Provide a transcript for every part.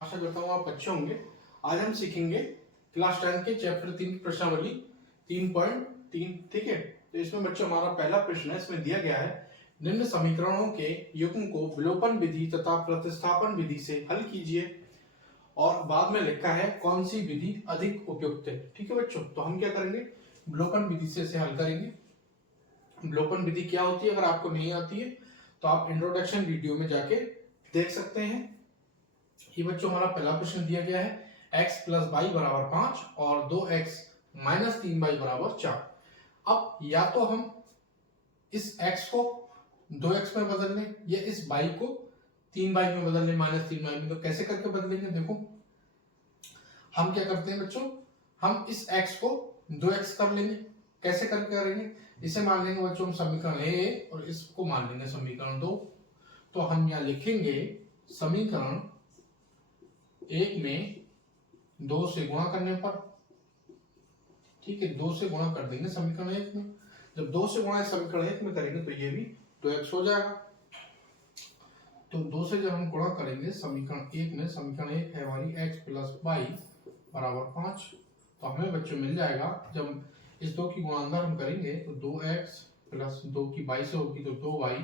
आशा करता हूँ आप अच्छे होंगे। आज हम सीखेंगे क्लास 10 के चैप्टर 3 की प्रश्नावली 3.3। ठीक है, तो इसमें बच्चों हमारा पहला प्रश्न है। इसमें दिया गया है निम्न समीकरणों के युग्म को विलोपन विधि तथा प्रतिस्थापन विधि से हल कीजिए और बाद में लिखा है कौन सी विधि अधिक उपयुक्त है। ठीक है बच्चों, तो हम क्या करेंगे, विलोपन विधि से इसे हल करेंगे। विलोपन विधि क्या होती है, अगर आपको नहीं आती है तो आप इंट्रोडक्शन वीडियो में जाके देख सकते हैं। ये बच्चों हमारा पहला प्रश्न दिया गया है x प्लस वाई बराबर 5 और 2x माइनस 3y बराबर 4। अब या तो हम इस x को 2x में बदल लें या इस y को 3y में बदल लें, माइनस 3y में। तो कैसे करके बदलेंगे, देखो हम क्या करते हैं बच्चों, हम इस x को 2x कर लेंगे। कैसे करके करेंगे, इसे मान लेंगे बच्चों हम समीकरण ए और इसको मान लेंगे समीकरण 2। तो हम यहाँ लिखेंगे समीकरण एक में 2 से गुणा करने पर, ठीक है, 2 से गुणा कर देंगे समीकरण एक में। जब 2 से गुणा समीकरण एक में करेंगे तो ये भी 2x हो जाएगा। तो 2 से जब हम गुणा करेंगे समीकरण एक में, समीकरण एक है हमारी x प्लस वाई बराबर 5, तो हमें बच्चों मिल जाएगा, जब इस 2 की गुणा अंदर हम करेंगे तो 2x प्लस 2 की 22 से होगी तो 2y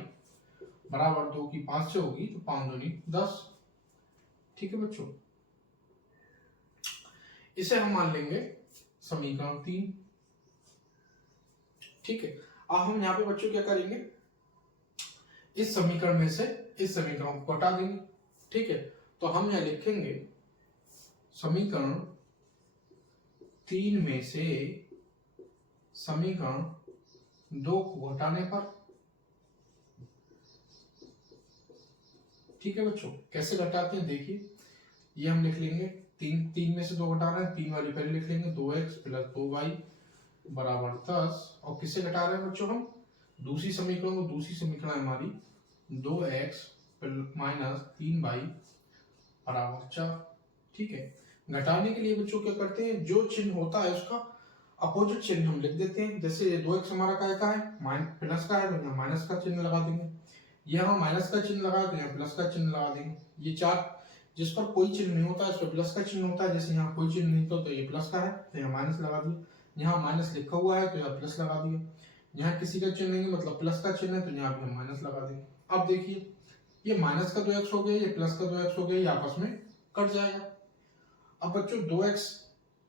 बराबर 2 की 5 से होगी तो 5 दूनी 10। ठीक है बच्चों, इसे हम मान लेंगे समीकरण 3। ठीक है, अब हम यहाँ पे बच्चों क्या करेंगे, इस समीकरण में से इस समीकरण को हटा देंगे। ठीक है, तो हम यहाँ लिखेंगे समीकरण 3 में से समीकरण 2 को घटाने पर। ठीक है बच्चों, कैसे घटाते हैं देखिए, ये हम लिख लेंगे 3 में से 2 घटा रहे हैं, 3 वाली पहले लिख लेंगे 2x प्लस 2y बराबर 10। और किससे घटा रहे हैं बच्चों, हम दूसरी समीकरण को, दूसरी समीकरण हमारी 2x माइनस 3y बराबर 4। ठीक है, घटाने के लिए बच्चों क्या करते हैं, जो चिन्ह होता है उसका अपोजिट चिन्ह हम लिख देते हैं। जैसे 2x हमारा का है प्लस का है तो यहाँ माइनस का चिन्ह लगा देंगे, यहाँ माइनस का चिन्ह लगाए तो यहाँ प्लस का चिन्ह लगा देंगे। ये 4 जिस पर कोई चिन्ह नहीं होता है इस पर प्लस का चिन्ह होता है। जैसे यहाँ कोई चिन्ह नहीं तो ये प्लस का है तो यहाँ माइनस लगा दिया, यहाँ माइनस लिखा हुआ है तो यहाँ प्लस लगा दिया, यहाँ किसी का चिन्ह नहीं मतलब प्लस का चिन्ह है तो यहाँ भी हम माइनस लगा देंगे। अब देखिए ये माइनस का 2x हो गया, ये प्लस का 2x हो गया, ये आपस में कट जाएगा। अब बच्चों 2x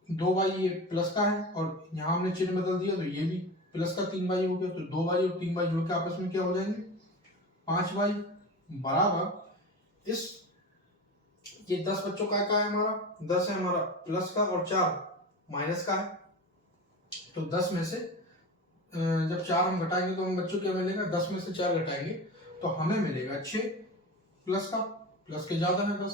2y ये प्लस का है और यहाँ हमने चिन्ह बदल दिया तो ये भी प्लस का 3y हो गया, तो 2y और 3y जुड़ के आपस में क्या हो जाएंगे 5y बराबर इस ये 10 बच्चों का है हमारा, 10 है हमारा प्लस का और 4 माइनस का है। तो 10 में से जब 4 हम घटाएंगे तो हम बच्चों क्या मिलेगा, 10 में से 4 घटाएंगे तो हमें मिलेगा 6 प्लस का, प्लस के ज्यादा है 10,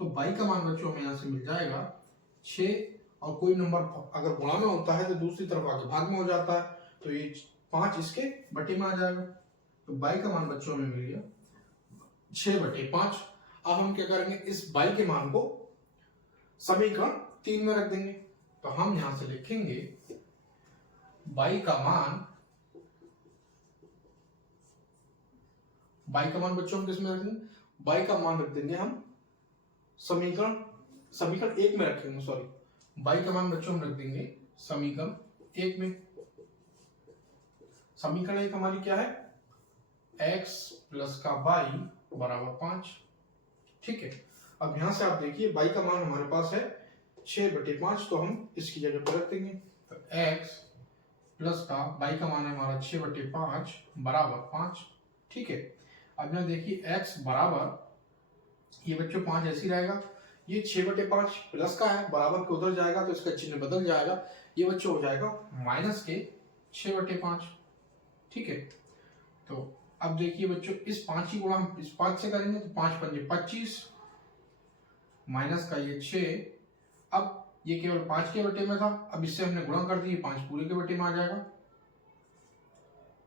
तो y का मान बच्चों हमें यहाँ से मिल जाएगा 6। और कोई नंबर अगर गुणा में होता है तो दूसरी तरफ आके भाग में हो जाता है, तो ये 5 इसके बटे में आ जाएगा। तो y का मान बच्चों हमें मिल गया 6/5। अब हम क्या करेंगे, इस y के मान को समीकरण 3 में रख देंगे। तो हम यहां से लिखेंगे y का मान बच्चों हम किसमें रखेंगे, y का मान रख देंगे हम समीकरण 1 में रखेंगे, सॉरी y का मान बच्चों हम रख देंगे समीकरण 1 में। समीकरण 1 हमारी क्या है, x प्लस का y बराबर 5। ठीक है, अब यहां से आप देखिए y का मान हमारे पास है 6/5, तो हम इसकी जगह पर रख देंगे। तो x प्लस का y का मान है हमारा 6/5 बराबर 5। ठीक है, अब यहाँ देखिए x बराबर ये बच्चों 5 ऐसे ही रहेगा, ये 6/5 प्लस का है बराबर के उधर जाएगा तो इसका चिन्ह बदल जाएगा, ये बच्चों हो जाएगा माइनस के 6/5। ठीक है, तो अब देखिए बच्चों इस 5 की गुणा हम इस 5 से करेंगे तो 5 पंजे 25 माइनस का ये 6। अब ये केवल 5 के बटे में था, अब इससे हमने गुणा कर दिया, 5 पूरे के बटे में आ जाएगा।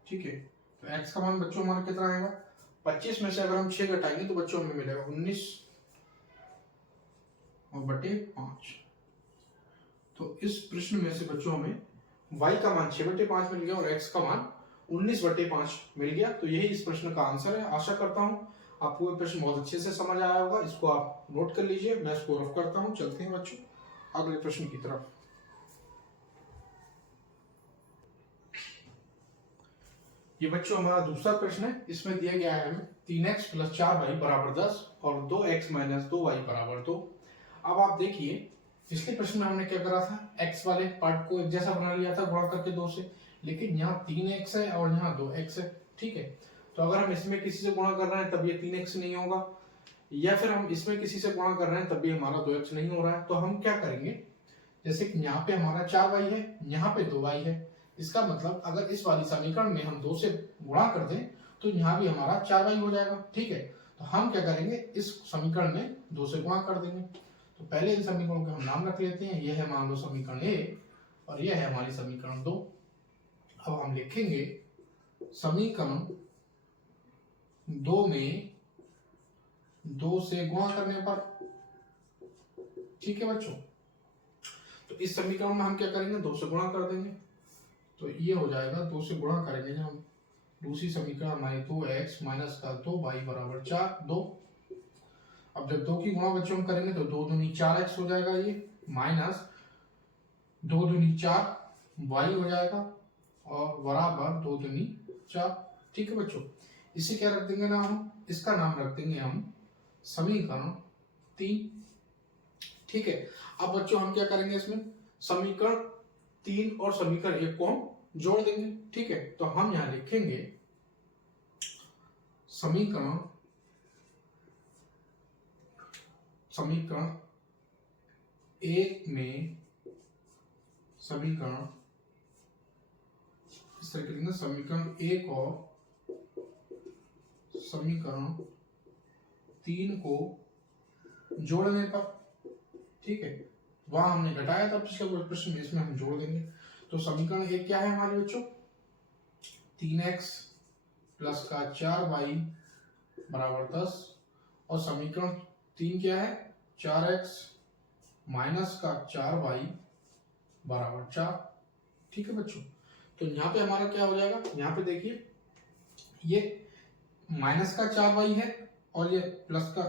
ठीक है, तो x का मान बच्चों हमारा कितना आएगा, 25 में से अगर हम 6 घटाएंगे तो बच्चों हमें मिलेगा 19 और बटे 5। तो इस प्रश्न में से बच्चों हमें y का मान 6/5 मिल गया और x का मान 19/5 मिल गया। तो यही इस प्रश्न का आंसर है। आशा करता हूं आपको ये प्रश्न बहुत अच्छे से समझ आया होगा, इसको आप नोट कर लीजिए, मैं इसको रफ करता हूँ। चलते हैं बच्चों अगले प्रश्न की तरफ। ये बच्चों हमारा दूसरा प्रश्न है। इसमें दिया गया है हमें 3x + 4y = 10 और 2x - 2y = 2। अब आप देखिए, पिछले प्रश्न में हमने क्या करा था, x वाले पार्ट को एक जैसा बना लिया था गुणा करके 2 से, लेकिन यहाँ 3x है और यहाँ 2x है, ठीक है। तो अगर हम इसमें किसी से गुणा कर रहे हैं तब ये 3x नहीं होगा, या फिर हम इसमें किसी से गुणा कर रहे हैं तब ये हमारा 2x नहीं हो रहा है। तो हम क्या करेंगे, जैसे कि यहाँ पे हमारा 4y है, यहाँ पे 2y है, इसका मतलब अगर इस वाली समीकरण में हम 2 से गुणा कर दें तो यहाँ भी हमारा 4y हो जाएगा, ठीक है। तो हम क्या करेंगे, इस समीकरण में 2 से गुणा कर देंगे। तो पहले इन समीकरणों के हम नाम रख लेते हैं। यह है मान लो समीकरण ए और यह है हमारी समीकरण 2। अब हम लिखेंगे समीकरण 2 में 2 से गुणा करने पर, ठीक है बच्चों। तो इस समीकरण में हम क्या करेंगे, 2 से गुणा कर देंगे, तो ये हो जाएगा 2 से गुणा करेंगे जब हम, दूसरी समीकरण हमारी 2x - 2y = 4 2। अब जब 2 की गुणा बच्चों हम करेंगे तो 2 दूनी 4x हो जाएगा, ये माइनस 2 दूनी 4y हो जाएगा और बराबर 2 दूनी 4, ठीक है बच्चों। इसे क्या रख देंगे ना हम, इसका नाम रख देंगे हम समीकरण 3, ठीक है। अब बच्चों हम क्या करेंगे, इसमें समीकरण 3 और समीकरण 1 को हम जोड़ देंगे, ठीक है। तो हम यहां लिखेंगे समीकरण 1 में समीकरण इस तरह लिखेंगे, समीकरण 1 और समीकरण 3 को जोड़ने पर, ठीक है। वहां हमने घटाया था पिछले प्रश्न में, इसमें हम जोड़ देंगे। तो समीकरण 1 क्या है हमारे बच्चों, 3x + 4y = 10 और समीकरण 3 क्या है, 4x - 4y = 4, ठीक है बच्चों। तो यहाँ पे हमारा क्या हो जाएगा, यहाँ पे देखिए ये -4y है और ये प्लस का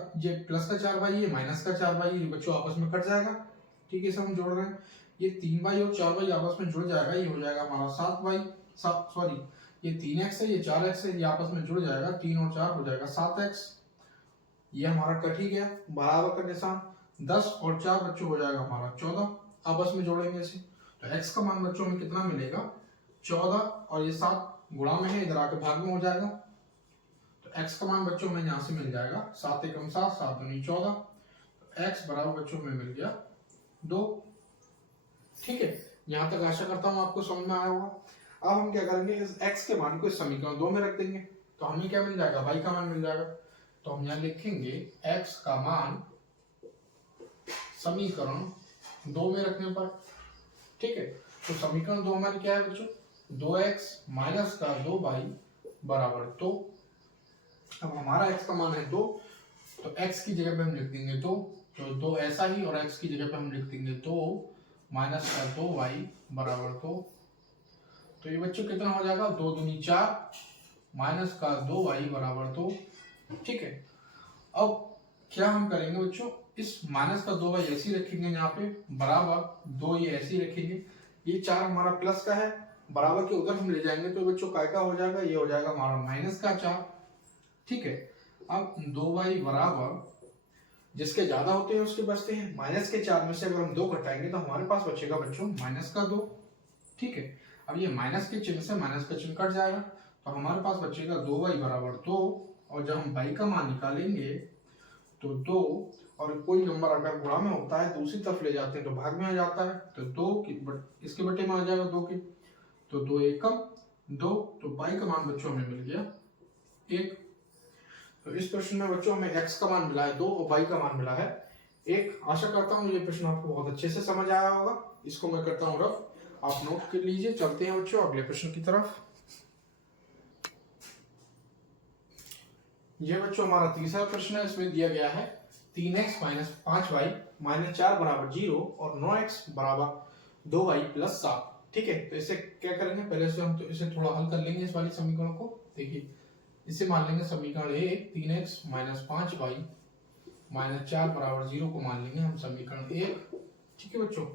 4y, ये -4y, ये बच्चों आपस में कट जाएगा, ठीक है। इसे हम जोड़ रहे हैं, ये 3y और 4y आपस में जुड़ जाएगा, ये हो जाएगा हमारा 7y, सॉरी ये 3x है, ये 4x है, ये आपस में जुड़ जाएगा, 3 और 4 हो जाएगा 7x, ये हमारा कट ही गया, बराबर का निशान। 10 और 4 बच्चों हो जाएगा हमारा 14, आपस में जोड़ेंगे इसे, तो x का मान बच्चों में कितना मिलेगा, 14 और ये 7 गुणा में है, इधर आके भाग में हो जाएगा। तो x का मान बच्चों में यहाँ से मिल जाएगा 7 एकम 7, 7 दूनी 14, तो x बराबर बच्चों में मिल गया 2, ठीक है। यहाँ तक आशा करता हूँ आपको समझ में आया होगा। अब हम क्या करेंगे, इस x के मान को इस समीकरण 2 में रख देंगे, तो हमें क्या मिल जाएगा, y का मान मिल जाएगा। तो हम यहाँ लिखेंगे x का मान समीकरण 2 में रखने पर, ठीक है। तो समीकरण 2 हमारी क्या है बच्चों, 2x - 2y = 2। अब हमारा x का मान है 2, तो x की जगह पे हम लिख देंगे 2, तो 2 ऐसा ही, और x की जगह पे हम लिख देंगे 2 - 2y = 2। तो ये बच्चों कितना हो जाएगा, 2 दूनी 4 - 2y = 2, ठीक है। अब क्या हम करेंगे बच्चों, इस -2y ऐसे ही रखेंगे, यहाँ पे बराबर 2 ये ऐसे ही रखेंगे, ये 4 हमारा प्लस का है, बराबर के उधर हम ले जाएंगे तो बच्चों काय का हो जाएगा, ये हो जाएगा हमारा -4, ठीक है। अब 2y बराबर, जिसके ज्यादा होते हैं उसके बचते हैं, -4 में से अगर हम 2 घटाएंगे तो हमारे पास बचेगा बच्चों -2, ठीक है। अब ये माइनस के चिन्ह से माइनस का चिन्ह कट जाएगा, तो हमारे पास बचेगा 2y = 2, और जब हम y का मान निकालेंगे तो 2, और कोई नंबर अगर गुणा में होता है दूसरी तरफ ले जाते हैं तो भाग में आ जाता है, तो 2 इसके बटे में आ जाएगा 2 के, तो 2 एकम 2, तो y का मान बच्चों हमें मिल गया 1। तो इस प्रश्न में बच्चों हमें x का मान मिला है 2 और y का मान मिला है 1। आशा करता हूँ ये प्रश्न आपको बहुत अच्छे से समझ आया होगा, इसको मैं करता हूँ रफ, आप नोट कर लीजिए। चलते हैं बच्चों अगले प्रश्न की तरफ। यह बच्चों हमारा तीसरा प्रश्न है। इसमें दिया गया है 3x - 5y - 4 = 0 और 9x = 2y + 7, ठीक है। तो इसे क्या करेंगे, पहले से हम तो इसे थोड़ा हल कर लेंगे, इस वाली समीकरण को। देखिए इसे मान लेंगे समीकरण 1 3x माइनस 5y माइनस 4 बराबर 0 को मान लेंगे हम समीकरण 1। ठीक है बच्चों,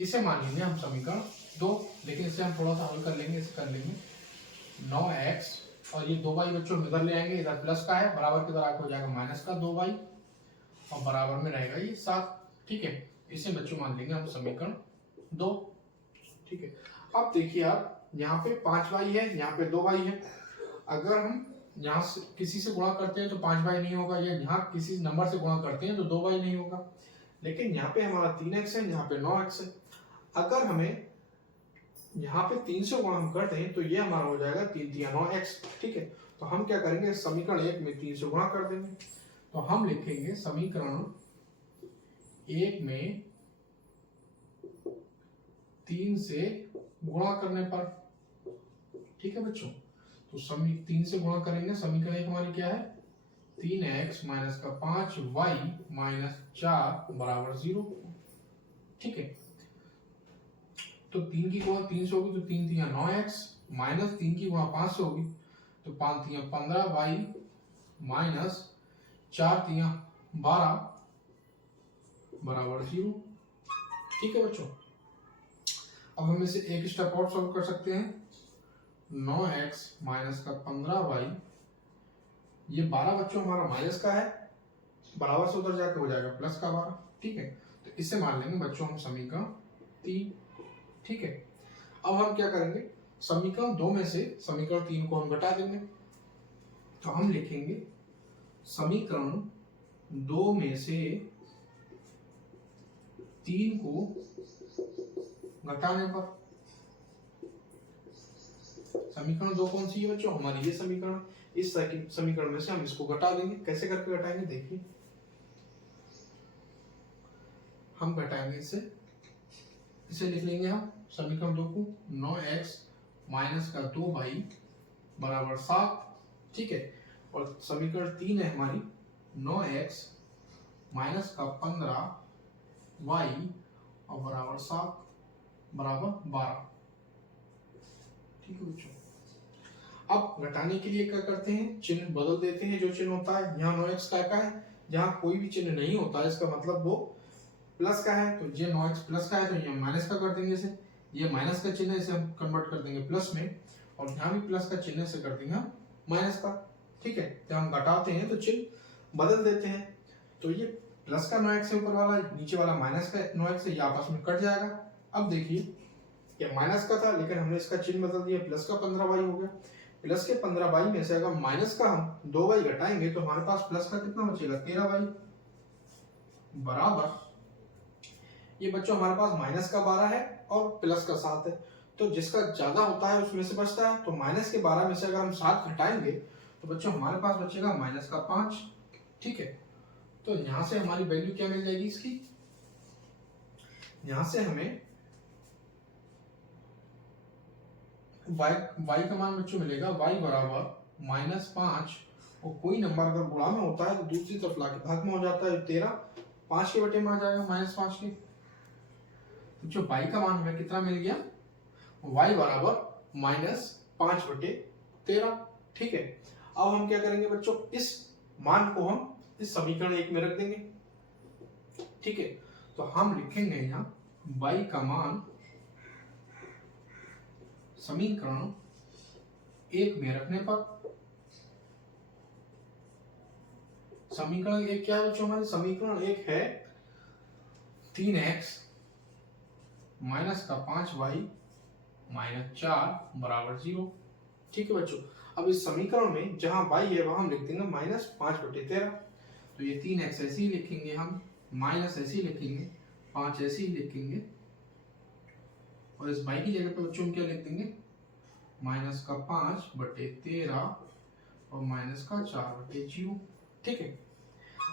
इसे मान लेंगे हम समीकरण 2। लेकिन इसे हम थोड़ा सा हल कर लेंगे, इसे कर लेंगे 9x और ये 2y बच्चों इधर ले आएंगे, इधर प्लस का है, बराबर की तरह हो जाएगा माइनस का 2y और बराबर में रहेगा ये 7। ठीक है, इसे बच्चों मान लेंगे हम समीकरण 2। ठीक है, अब देखिए आप यहाँ पे 5y है, यहाँ पे 2y है। अगर हम यहाँ से किसी से गुणा करते हैं तो 5y नहीं होगा, या यहाँ किसी नंबर से गुणा करते हैं तो 2y नहीं होगा। लेकिन यहाँ पे हमारा 3x है, यहाँ पे 9x है। अगर हमें यहाँ पे 3 से गुणा हम करते हैं तो ये हमारा हो जाएगा 3 3 9x। ठीक है, तो हम क्या करेंगे, समीकरण 1 में 3 से गुणा कर देंगे। तो हम लिखेंगे समीकरण 1 में 3 से गुणा करने पर। ठीक है बच्चों, तो 3 से गुणा करेंगे, समीकरण 1 हमारी क्या है 3x माइनस का 5y माइनस 4 बराबर 0। ठीक है, तो 3 की गुणा 3 से होगी तो 3 3 9x माइनस 3 की गुणा 5 से होगी तो 5 3 15y माइनस 4 3 12 बराबर 0। ठीक है बच्चों, अब हम इसे एक स्टेप और सॉल्व कर सकते हैं। 9x माइनस का 15y, ये 12 बच्चों हमारा माइनस का है, बराबर से उधर जाके हो जाएगा प्लस का 12। ठीक है, तो इसे मान लेंगे बच्चों हम समीकरण 3। ठीक है, अब हम क्या करेंगे, समीकरण 2 में से समीकरण 3 को हम घटा देंगे। तो हम लिखेंगे समीकरण 2 में से 3 को घटाने पर, समीकरण 2 कौन सी है बच्चों, हमारी ये समीकरण। इस समीकरण में से हम इसको घटा देंगे। कैसे करके घटाएंगे, देखिए हम घटाएंगे इसे लिख लेंगे हम समीकरण 2 को 9x माइनस का 2y बराबर 7। ठीक है, और समीकरण 3 है हमारी 9x माइनस का 15y और बराबर 7 बराबर 12। ठीक है बच्चों, अब घटाने के लिए क्या करते हैं, चिन्ह बदल देते हैं। जो चिन्ह होता है यहाँ 9x का है, जहाँ कोई भी चिन्ह नहीं होता है इसका मतलब वो प्लस का है, तो ये 9x प्लस का है तो ये माइनस का कर देंगे इसे। ये माइनस का चिन्ह इसे हम कन्वर्ट कर देंगे प्लस में, और यहाँ भी प्लस का चिन्ह से कर देंगे हम माइनस का। ठीक है, जब हम घटाते हैं तो चिन्ह बदल देते हैं, तो ये प्लस का 9x है ऊपर वाला, नीचे वाला माइनस का 9x है, ये आपस में कट जाएगा। अब देखिए ये माइनस का था लेकिन हमने इसका चिन्ह बदल दिया, प्लस का 15y हो गया। प्लस के 15y में से अगर माइनस का हम 2y घटाएंगे तो हमारे पास प्लस का कितना बचेगा 13y बराबर, ये बच्चों हमारे पास माइनस का 12 है और प्लस का 7 है, तो जिसका ज्यादा होता है उसमें से बचता है। तो माइनस के 12 में से अगर हम 7 घटाएंगे तो बच्चों हमारे पास बचेगा माइनस का 5। ठीक है, तो यहां से हमारी वैल्यू क्या मिल जाएगी इसकी, यहां से हमें y का मान बच्चों मिलेगा y बराबर -5, और कोई नंबर अगर गुणा में होता है तो दूसरी तरफ लाके भाग में हो जाता है, 13 5 के बटे में आ जाएगा -5 के। तो जो y का मान हमें कितना मिल गया, y बराबर -5/13। ठीक है, अब हम क्या करेंगे बच्चों, इस मान को हम इस समीकरण 1 में रख देंगे। ठीक है, तो हम लिखेंगे यहाँ y का मान समीकरण 1 में रखने पर, समीकरण 1 क्या है बच्चों, हमारे समीकरण 1 है 3x माइनस का 5y माइनस 4 बराबर 0। ठीक है बच्चों, अब इस समीकरण में जहां y है वहां हम लिख देंगे -5/13। तो ये 3x ऐसे ही लिखेंगे हम, माइनस ऐसे ही लिखेंगे, 5 ऐसे ही लिखेंगे, और इस y की जगह पे बच्चों हम क्या लिख देंगे, माइनस का 5/13 और माइनस का 4/0। ठीक है,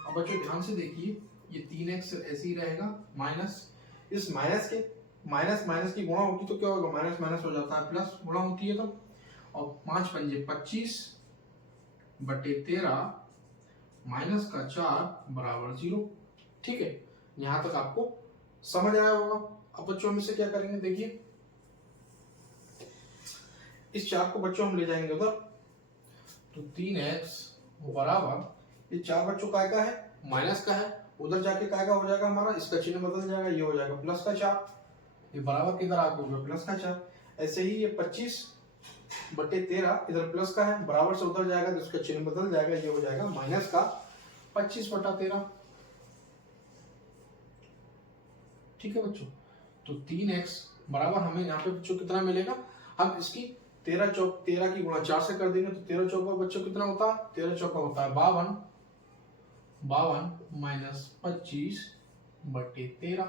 अब बच्चों ध्यान से देखिए, ये 3x ऐसे ही रहेगा, माइनस इस माइनस के माइनस की गुणा होगी तो क्या होगा, माइनस माइनस हो जाता है प्लस, गुणा होती है तब, और 5 पंजे 25/13 माइनस का 4 बराबर 0। ठीक है, यहां तक आपको समझ आया होगा। अब बच्चों हम इसे क्या करेंगे, देखिए इस 4 को बच्चों हम ले जाएंगे उधर, तो 3x बराबर, ये 4 बच्चों काय का है, माइनस का है, उधर जाके काय का हो जाएगा हमारा, इसका चिन्ह बदल जाएगा, ये हो जाएगा प्लस का 4, ये बराबर किधर आके हो गया प्लस का 4। ऐसे ही ये 25/13 इधर प्लस का है, बराबर से उधर जाएगा तो इसका चिन्ह बदल जाएगा, ये हो जाएगा माइनस का 25/13। ठीक है बच्चों, तो 3x बराबर हमें यहाँ पे बच्चों कितना मिलेगा, हम इसकी 13 की गुणा 4 से कर देंगे तो 13 चौका बच्चों कितना होता है, 13 चौका होता है 52 माइनस 25/13।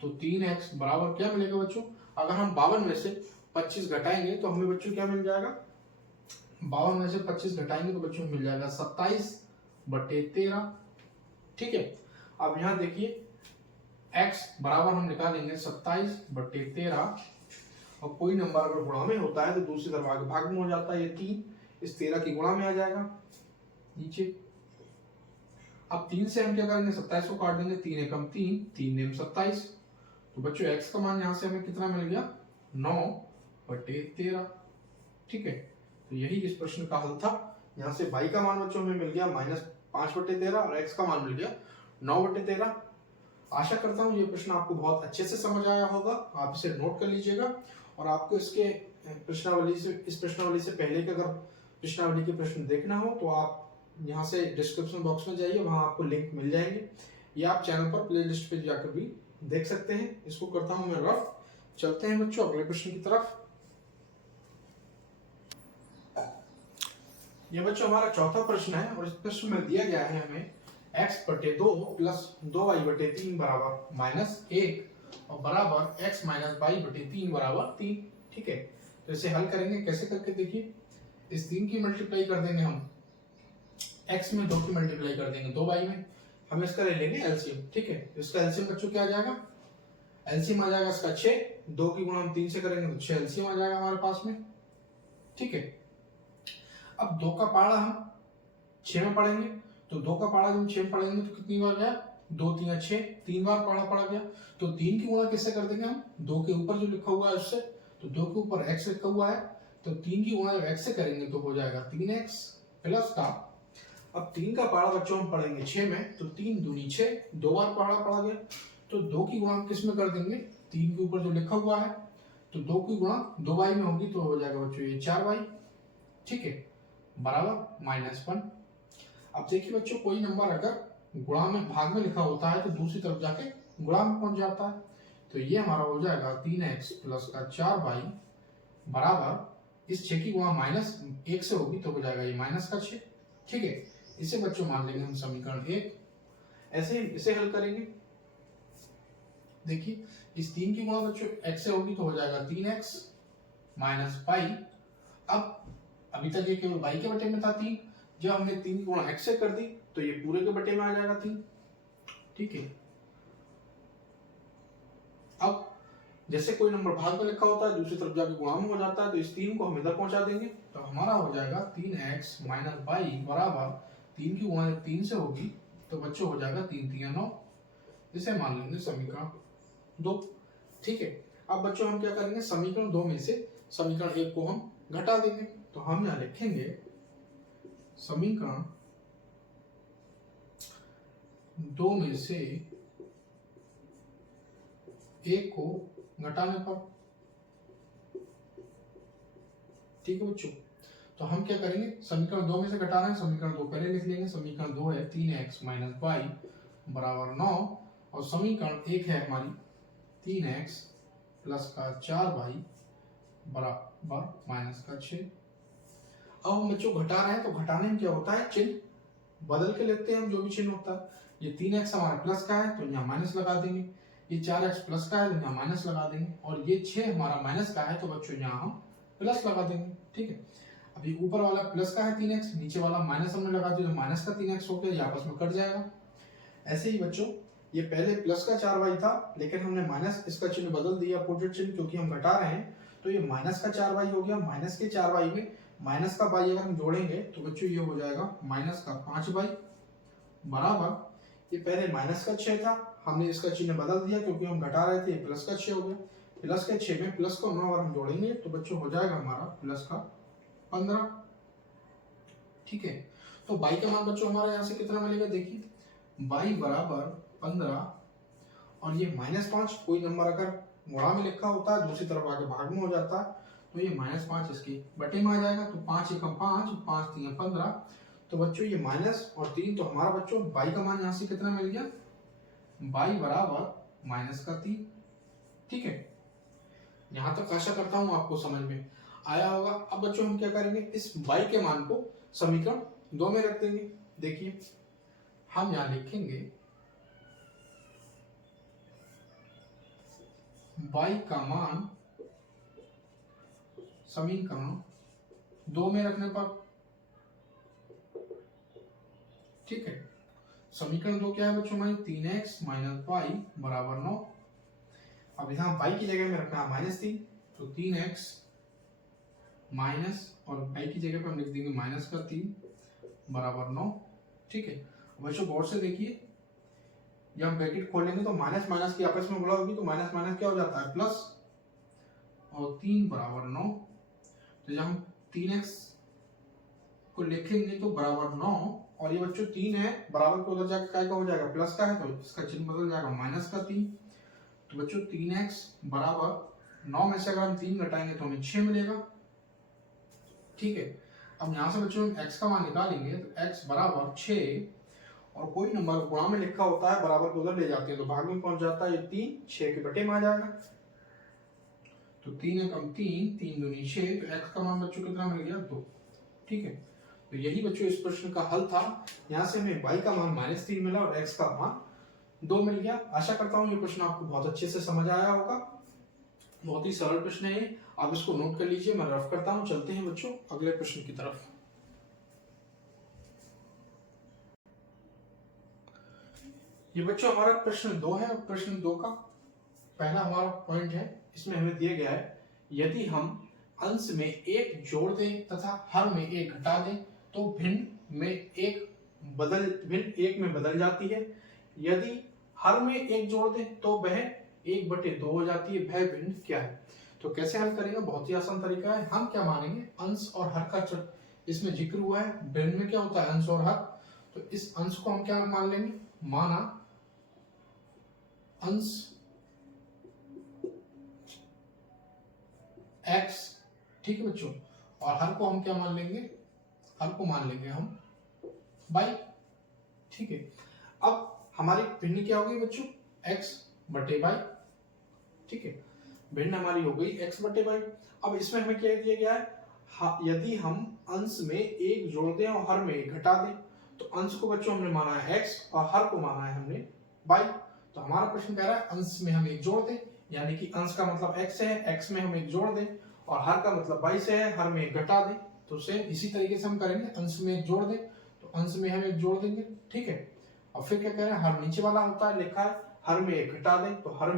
तो 3x बराबर क्या मिलेगा बच्चों, अगर हम 52 में से 25 घटाएंगे तो हमें बच्चों क्या मिल जाएगा, 52 में से 25 घटाएंगे तो बच्चों मिल जाएगा 27/13। ठीक है, अब यहाँ देखिए x बराबर हम निकाल देंगे 27/13, और कोई नंबर अगर गुणा में होता है तो दूसरी तरफ आगे भाग में हो जाता है, ये 3 इस 13 की गुणा में आ जाएगा नीचे। अब 3 से हम क्या करेंगे, 27 को काट देंगे, 3 एकम 3, 3 नेम 27, तो बच्चों x का मान यहाँ से हमें कितना मिल गया, 9/13। ठीक है, तो यही इस प्रश्न का हल था। यहाँ से y का मान बच्चों हमें मिल गया -5/13 और x का मान मिल गया 9/13। आशा करता हूँ ये प्रश्न आपको बहुत अच्छे से समझ आया होगा, आप इसे नोट कर लीजिएगा, और आपको इसके इस प्रश्नावली से पहले के अगर प्रश्नावली के प्रश्न देखना हो तो आप यहाँ से डिस्क्रिप्शन बॉक्स में जाइए, वहां आपको लिंक मिल जाएंगे, या आप चैनल पर प्लेलिस्ट पे जाकर भी देख सकते हैं। इसको करता हूँ मैं रफ। चलते हैं बच्चों अगले प्रश्न की तरफ। ये बच्चों हमारा चौथा प्रश्न है, और इस प्रश्न में दिया गया है हमें x/2 प्लस 2y/3 बराबर -1 और बराबर x - y/3 बराबर 3। ठीक है, तो इसे हल करेंगे कैसे करके देखिए, इस 3 की मल्टीप्लाई कर देंगे हम, x में 2 की मल्टीप्लाई कर देंगे 2y में, हम इसका ले लेंगे एलसीएम। ठीक है, तो इसका एलसीएम बच्चों क्या आ जाएगा, एलसीएम आ जाएगा इसका 6, 2 की गुणा हम 3 से करेंगे तो 6 एलसीएम आ जाएगा हमारे पास में। ठीक है, अब 2 का पाड़ा हम 6 में पढ़ेंगे, तो 2 का पाड़ा जब 6 में पढ़ेंगे तो कितनी बार गया, 2 3 6, 3 बार पाड़ा पड़ा गया। तो 3 की गुणा किससे कर देंगे हम, 2 के ऊपर जो लिखा हुआ है उससे, तो 2 के ऊपर x लिखा हुआ है, तो 3 की गुणा जब x से करेंगे तो हो जाएगा 3x प्लस का, अब 3 का पाड़ा बच्चों हम पढ़ेंगे 6 में, तो 3 दूनी 6, 2 बार पाड़ा पड़ा गया, तो 2 की गुणा किस में कर देंगे, 3 के ऊपर जो लिखा हुआ है, तो 2 की गुणा 2y में होगी तो हो जाएगा बच्चों ये 4y। ठीक है, बराबर -1। अब देखिए बच्चों, कोई नंबर अगर गुणा में भाग में लिखा होता है तो दूसरी तरफ जाके गुणा में पहुंच जाता है, तो ये हमारा हो जाएगा 3x प्लस का 4y बराबर, इस 6 की गुणा -1 से होगी तो हो जाएगा ये -6। ठीक है, इसे बच्चों मान लेंगे हम समीकरण 1। ऐसे इसे हल करेंगे, देखिए इस 3 की गुणा बच्चों x से होगी तो हो जाएगा 3x - y। अब अभी तक ये केवल y के बटे में था 3, जब हमने 3 की गुणा x से कर दी तो ये पूरे के बटे में आ जाएगा 3। ठीक है, अब जैसे कोई नंबर भाग में लिखा होता है दूसरी तरफ जाके गुणा में हो जाता है, तो इस 3 को हम इधर पहुंचा देंगे, तो हमारा हो जाएगा 3x - y बराबर 3 की गुणा 3 से होगी तो बच्चों हो जाएगा 3 3 9, इसे मान लेंगे समीकरण 2। ठीक है, अब बच्चों हम क्या करेंगे, समीकरण 2 में से समीकरण 1 को हम घटा देंगे, तो हम यहाँ लिखेंगे समीकरण 2 में से 1 को घटाने पर। ठीक है बच्चों, तो हम क्या करेंगे, समीकरण 2 में से घटाना है, समीकरण 2 पहले लिख लेंगे। समीकरण 2 है 3x - y बराबर 9, और समीकरण 1 है हमारी 3x प्लस का 4y बराबर -6। अब हम बच्चों घटा रहे हैं, तो घटाने में क्या होता है, चिन्ह बदल के लेते हैं हम, जो भी चिन्ह होता है। ये 3x हमारा प्लस का है तो यहाँ माइनस लगा देंगे, ये 4x प्लस का है तो यहाँ माइनस लगा देंगे, और ये 6 हमारा माइनस का है तो बच्चों यहाँ हम प्लस लगा देंगे। ठीक है, अभी ऊपर वाला प्लस का है 3x, नीचे वाला माइनस हमने लगा दिया तो माइनस का 3x हो गया, ये आपस में कट जाएगा। ऐसे ही बच्चों ये पहले प्लस का 4y था, लेकिन हमने माइनस इसका चिन्ह बदल दिया, अपोजिट चिन्ह, क्योंकि हम घटा रहे हैं, तो ये माइनस का 4y हो गया। माइनस के 4y में माइनस का y अगर हम जोड़ेंगे तो बच्चों ये हो जाएगा माइनस का 5y बराबर, ये पहले माइनस का 6 था, हमने इसका चिन्ह बदल दिया क्योंकि हम घटा रहे थे, प्लस का 6 हो गया। प्लस के 6 में प्लस को 9 अगर हम जोड़ेंगे तो बच्चों हो जाएगा हमारा प्लस का 15। ठीक है। तो बाई का मान बच्चों हमारा यहाँ से कितना मिलेगा, देखिए बाई बराबर 15 और ये -5, कोई नंबर अगर गुणा में लिखा होता है दूसरी तरफ आके भाग में हो जाता है तो ये -5 इसकी बटे में आ जाएगा। तो 5 एकम 5, 5 3 15, तो बच्चों ये माइनस और 3, तो हमारा बच्चों बाई का मान यहाँ से कितना मिल गया, बाई बराबर -3। ठीक है, यहाँ तक आशा करता हूँ आपको समझ में आया होगा। अब बच्चों हम क्या करेंगे, इस बाई के मान को समीकरण 2 में रख देंगे। देखिए हम यहाँ लिखेंगे बाई का मान समीकरण 2 में रखने पर, ठीक है, समीकरण 2 क्या है बच्चों हमारी, 3x - y बराबर 9। अब यहाँ y की जगह में रखना है -3, तो 3x माइनस और y की जगह पर हम लिख देंगे -3 बराबर 9। ठीक है, बच्चों गौर से देखिए, जब हम ब्रैकेट खोलेंगे तो माइनस माइनस की आपस में गुणा होगी तो माइनस माइनस क्या हो जाता है, प्लस, और 3 बराबर 9। तो जब हम 3x को लिखेंगे तो बराबर 9, और ये बच्चों 3 है बराबर को उधर जाकर क्या हो जाएगा, प्लस का है तो इसका चिन्ह बदल जाएगा -3। तो बच्चों 3x बराबर 9 में से अगर हम 3 घटाएंगे तो हमें 6 मिलेगा। ठीक है, अब यहाँ से बच्चों हम x का मान निकालेंगे तो x बराबर 6, और कोई नंबर गुणा में लिखा होता है बराबर को उधर ले जाते हैं तो भाग में पहुंच जाता है, ये 3 6 के बटे में आ जाएगा। तो 3 एकम 3, 3 दूनी 6, तो x का मान बच्चों कितना मिल गया, 2। ठीक है, तो यही बच्चों इस प्रश्न का हल था। यहाँ से हमें y का मान -3 मिला और x का मान 2 मिल गया। आशा करता हूँ ये प्रश्न आपको बहुत अच्छे से समझ आया होगा। बहुत ही सरल प्रश्न है ये, आप इसको नोट कर लीजिए, मैं रफ करता हूँ। चलते हैं बच्चों अगले प्रश्न की तरफ। ये बच्चों हमारा प्रश्न 2 है। प्रश्न 2 का पहला हमारा पॉइंट है, इसमें हमें दिया गया है यदि हम अंश में 1 जोड़ दें तथा हर में 1 घटा दें तो भिन्न में 1 में बदल जाती है। यदि हर में 1 जोड़ दें तो वह 1/2 हो जाती है। वह भिन्न क्या है? तो कैसे हल करेंगे? बहुत ही आसान तरीका है। हम क्या मानेंगे, अंश और हर का इसमें जिक्र हुआ है। भिन्न में क्या होता है, अंश और हर। तो इस अंश को हम क्या मान लेंगे, माना अंश x, ठीक है बच्चों, और हर को हम क्या मान लेंगे, हर को मान लेंगे हम y। ठीक है, अब हमारी भिन्न क्या होगी बच्चों, x/y। ठीक है, भिन्न हमारी हो गई x/y। अब इसमें हमें क्या दिया गया है, यदि हम अंश में 1 जोड़ दें और हर में 1 घटा दें, तो अंश को बच्चों हमने माना है x और हर को माना है हमने y। तो हमारा प्रश्न कह रहा है अंश में हम 1 जोड़ दें, यानी कि अंश का मतलब x है, x में हम 1 जोड़ दें, और हर का मतलब y से है, हर में 1 घटा दें। तो सेम इसी तरीके से हम करेंगे, अंश में 1 जोड़ दें तो अंश में हम 1 जोड़ देंगे। ठीक है, और फिर क्या कह रहे हैं, हर नीचे वाला होता है, लिखा है हर में 1 घटा दें, तो हर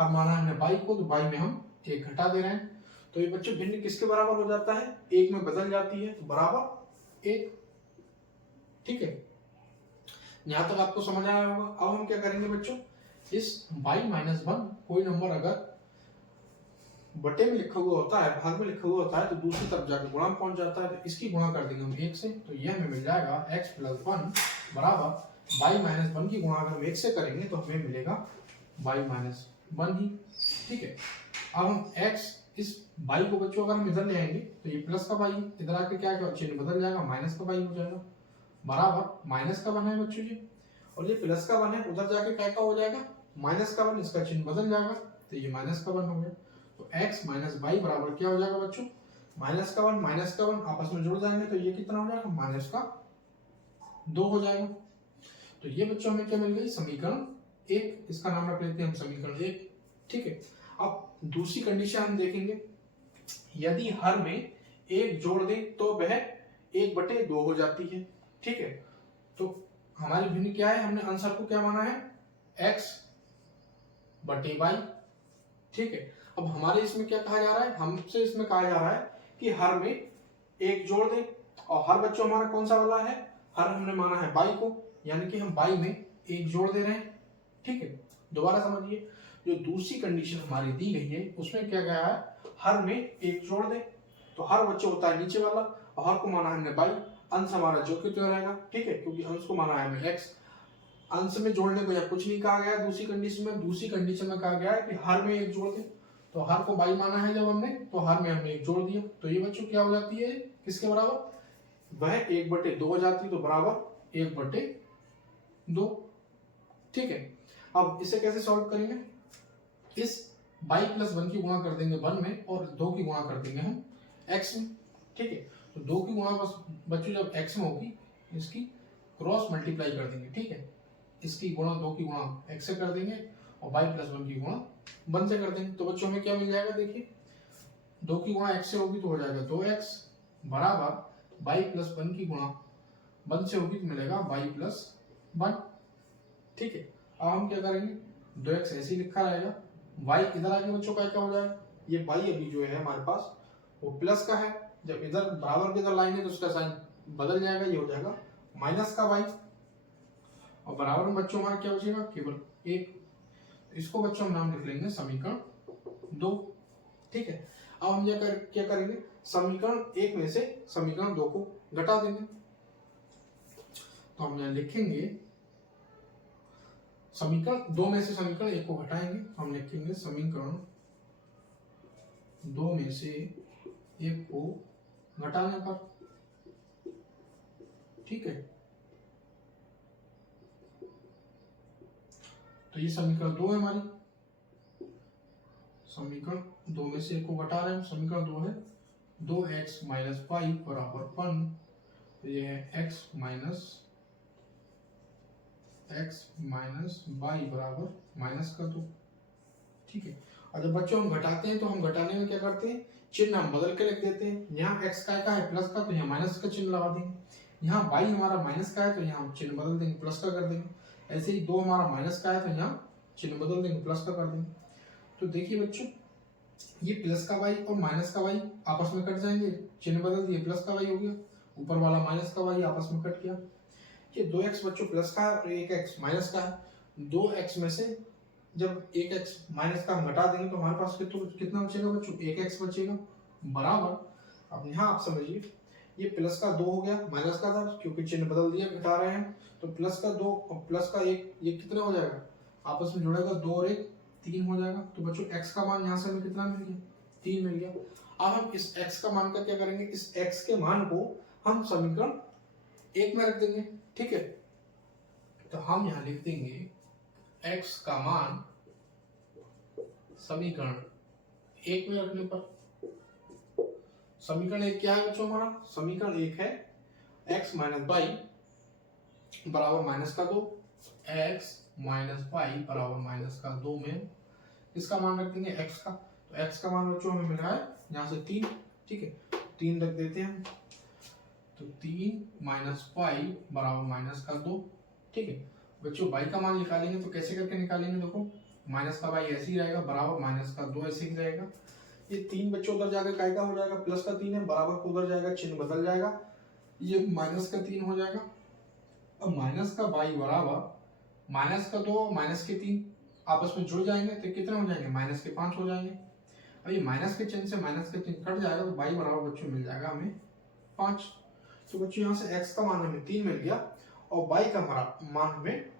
माना है हमने y को, तो y में हम 1 घटा दे रहे हैं। तो ये बच्चों भिन्न किसके बराबर हो जाता है, 1 में बदल जाती है, तो बराबर 1। ठीक है, यहां तक आपको समझ आया होगा। अब हम क्या करेंगे बच्चों, इस y-1 कोई नंबर अगर बटे में लिखा हुआ होता है, भाग में लिखा हुआ होता है, तो दूसरी तरफ जाकर गुणा में पहुंच जाता है, तो इसकी गुणा कर देंगे हम 1 से। तो ये हमें मिल जाएगा x + 1 बराबर y-1 की गुणा अगर हम 1 से करेंगे तो हमें मिलेगा y-1 ही। ठीक है, अब हम x इस y को बच्चों अगर हम इधर ले आएंगे तो ये प्लस का y, इधर आके क्या चिन्ह बदल जाएगा, माइनस का y हो जाएगा, बराबर माइनस का 1 है बच्चों जी, और ये प्लस का 1 है, उधर जाके क्या हो जाएगा, माइनस का 1, इसका चिन्ह बदल जाएगा, तो ये माइनस का 1 हो गया। तो x - y बराबर क्या हो जाएगा बच्चों, माइनस का 1 आपस में जुड़ जाएंगे, तो ये कितना हो जाएगा, -2 हो जाएगा। तो ये बच्चों हमें क्या मिल गई, समीकरण 1, इसका नाम रख लेते हैं हम समीकरण 1। ठीक है, अब दूसरी कंडीशन हम देखेंगे, यदि हर में 1 जोड़ दें तो वह 1/2 हो जाती है। ठीक है, तो हमारी भिन्न क्या है, हमने आंसर को क्या माना है, x/y। ठीक है, अब हमारे इसमें क्या कहा जा रहा है, हमसे इसमें कहा जा रहा है कि हर में 1 जोड़ दें, और हर बच्चों हमारा कौन सा वाला है, हर हमने माना है y को, यानी कि हम y में 1 जोड़ दे रहे हैं। ठीक है, दोबारा समझिए, जो दूसरी कंडीशन हमारी दी गई है उसमें क्या गया है, हर में 1 जोड़ दें, तो हर बच्चों होता है नीचे वाला, और हर को माना हमने y, अंश हमारा जो कि तो रहेगा, ठीक है, क्योंकि अंश को माना है हमें x। अंश में जोड़ने को यहाँ कुछ नहीं कहा गया दूसरी कंडीशन में। दूसरी कंडीशन में कहा गया है कि हर में एक जोड़ दें, तो हर को y माना है जब हमने, तो हर में हमने एक जोड़ दिया, तो ये बच्चों क्या हो जाती है, किसके बराबर, वह 1/2 हो जाती है, तो बराबर 1/2, ठीक है। अब इसे कैसे सॉल्व करेंगे, इस y + 1 की गुणा कर देंगे 1 में और 2 की गुणा कर देंगे हम x में, ठीक है। तो 2 की गुणा बस बच्चों जब x में होगी इसकी क्रॉस मल्टीप्लाई कर देंगे, ठीक है। इसकी गुणा 2 की गुणा x से कर देंगे और y + 1 की गुणा 1 से कर देंगे, तो बच्चों हमें क्या मिल जाएगा, देखिए 2 की गुणा x से होगी तो हो जाएगा 2x बराबर y + 1 की गुणा 1 से होगी तो मिलेगा y + 1, ठीक है। अब हम क्या करेंगे, 2x ऐसे ही लिखा रहेगा, y इधर आके बच्चों का क्या हो जाएगा, ये y अभी जो है हमारे पास वो प्लस का है, जब इधर बराबर की इधर लाइन है तो उसका साइन बदल जाएगा, ये हो जाएगा माइनस का y, और बराबर में बच्चों हमारा क्या बचेगा, केवल 1। इसको बच्चों हम नाम लिख लेंगे समीकरण 2, ठीक है। अब हम क्या करेंगे, समीकरण 1 में से समीकरण 2 को घटा देंगे, तो हम यहाँ लिखेंगे समीकरण 2 में से समीकरण 1 को घटाएंगे, तो हम लिखेंगे समीकरण 2 में से 1 को घटाने पर, ठीक है। तो ये समीकरण 2 है हमारी, समीकरण 2 में से 1 को घटा रहे हैं, समीकरण 2 है 2x - y बराबर 1, तो ये है x - y बराबर -2, ठीक है। और जब बच्चों हम घटाते हैं तो हम घटाने में क्या करते हैं, चिन्ह हम बदल के लिख देते हैं, यहाँ x का है प्लस का, तो यहाँ माइनस का चिन्ह लगा देंगे, यहाँ y हमारा माइनस का है तो यहाँ चिन्ह बदल देंगे प्लस का कर देंगे, ऐसे ही 2 हमारा माइनस का है तो यहाँ चिन्ह बदल देंगे प्लस का कर देंगे। तो देखिए बच्चों ये प्लस का y और माइनस का y आपस में कट जाएंगे, चिन्ह बदल दिए प्लस का y हो गया, ऊपर वाला माइनस का y आपस में कट गया। ये 2x बच्चों प्लस का है और 1x माइनस का है, 2x में से जब 1x माइनस का हम घटा देंगे तो हमारे पास कितना बचेगा बच्चों, 1x बचेगा, बराबर। अब यहाँ आप समझिए ये प्लस का 2 हो गया, माइनस का था क्योंकि चिन्ह बदल दिया, घटा रहे हैं, तो प्लस का 2 और प्लस का 1 ये कितना हो जाएगा, आपस में जुड़ेगा 2 और 1 3 हो जाएगा। तो बच्चों x का मान यहाँ से हमें कितना मिल गया, 3 मिल गया। अब हम इस x का मान का क्या करेंगे, इस x के मान को हम समीकरण 1 में रख देंगे, ठीक है। तो हम यहाँ लिख देंगे x का मान समीकरण 1 में रखने पर, समीकरण 1 क्या है बच्चों हमारा, समीकरण 1 है x - y बराबर -2, x - y बराबर -2 में इसका मान रख देंगे x का, तो x का मान बच्चों हमें मिल रहा है यहाँ से 3, ठीक है, 3 रख देते हैं, तो 3 - y बराबर -2, ठीक है। बच्चों y का मान निकालेंगे तो कैसे करके निकालेंगे, देखो माइनस का y ऐसे ही रहेगा, बराबर -2 ऐसे ही रहेगा, ये 3 बच्चों उधर जाकर काय का हो जाएगा, प्लस का 3 है, बराबर को उधर जाएगा, चिन्ह बदल जाएगा, ये -3 हो जाएगा। अब माइनस का y बराबर -2 -3 आपस में जुड़ जाएंगे तो कितने हो जाएंगे, -5 हो जाएंगे। अब ये माइनस के चिन्ह से माइनस के चिन्ह कट जाएगा तो y बराबर बच्चों मिल जाएगा हमें 5। तो बच्चों यहाँ से x का मान हमें 3 मिल गया और y का मान हमें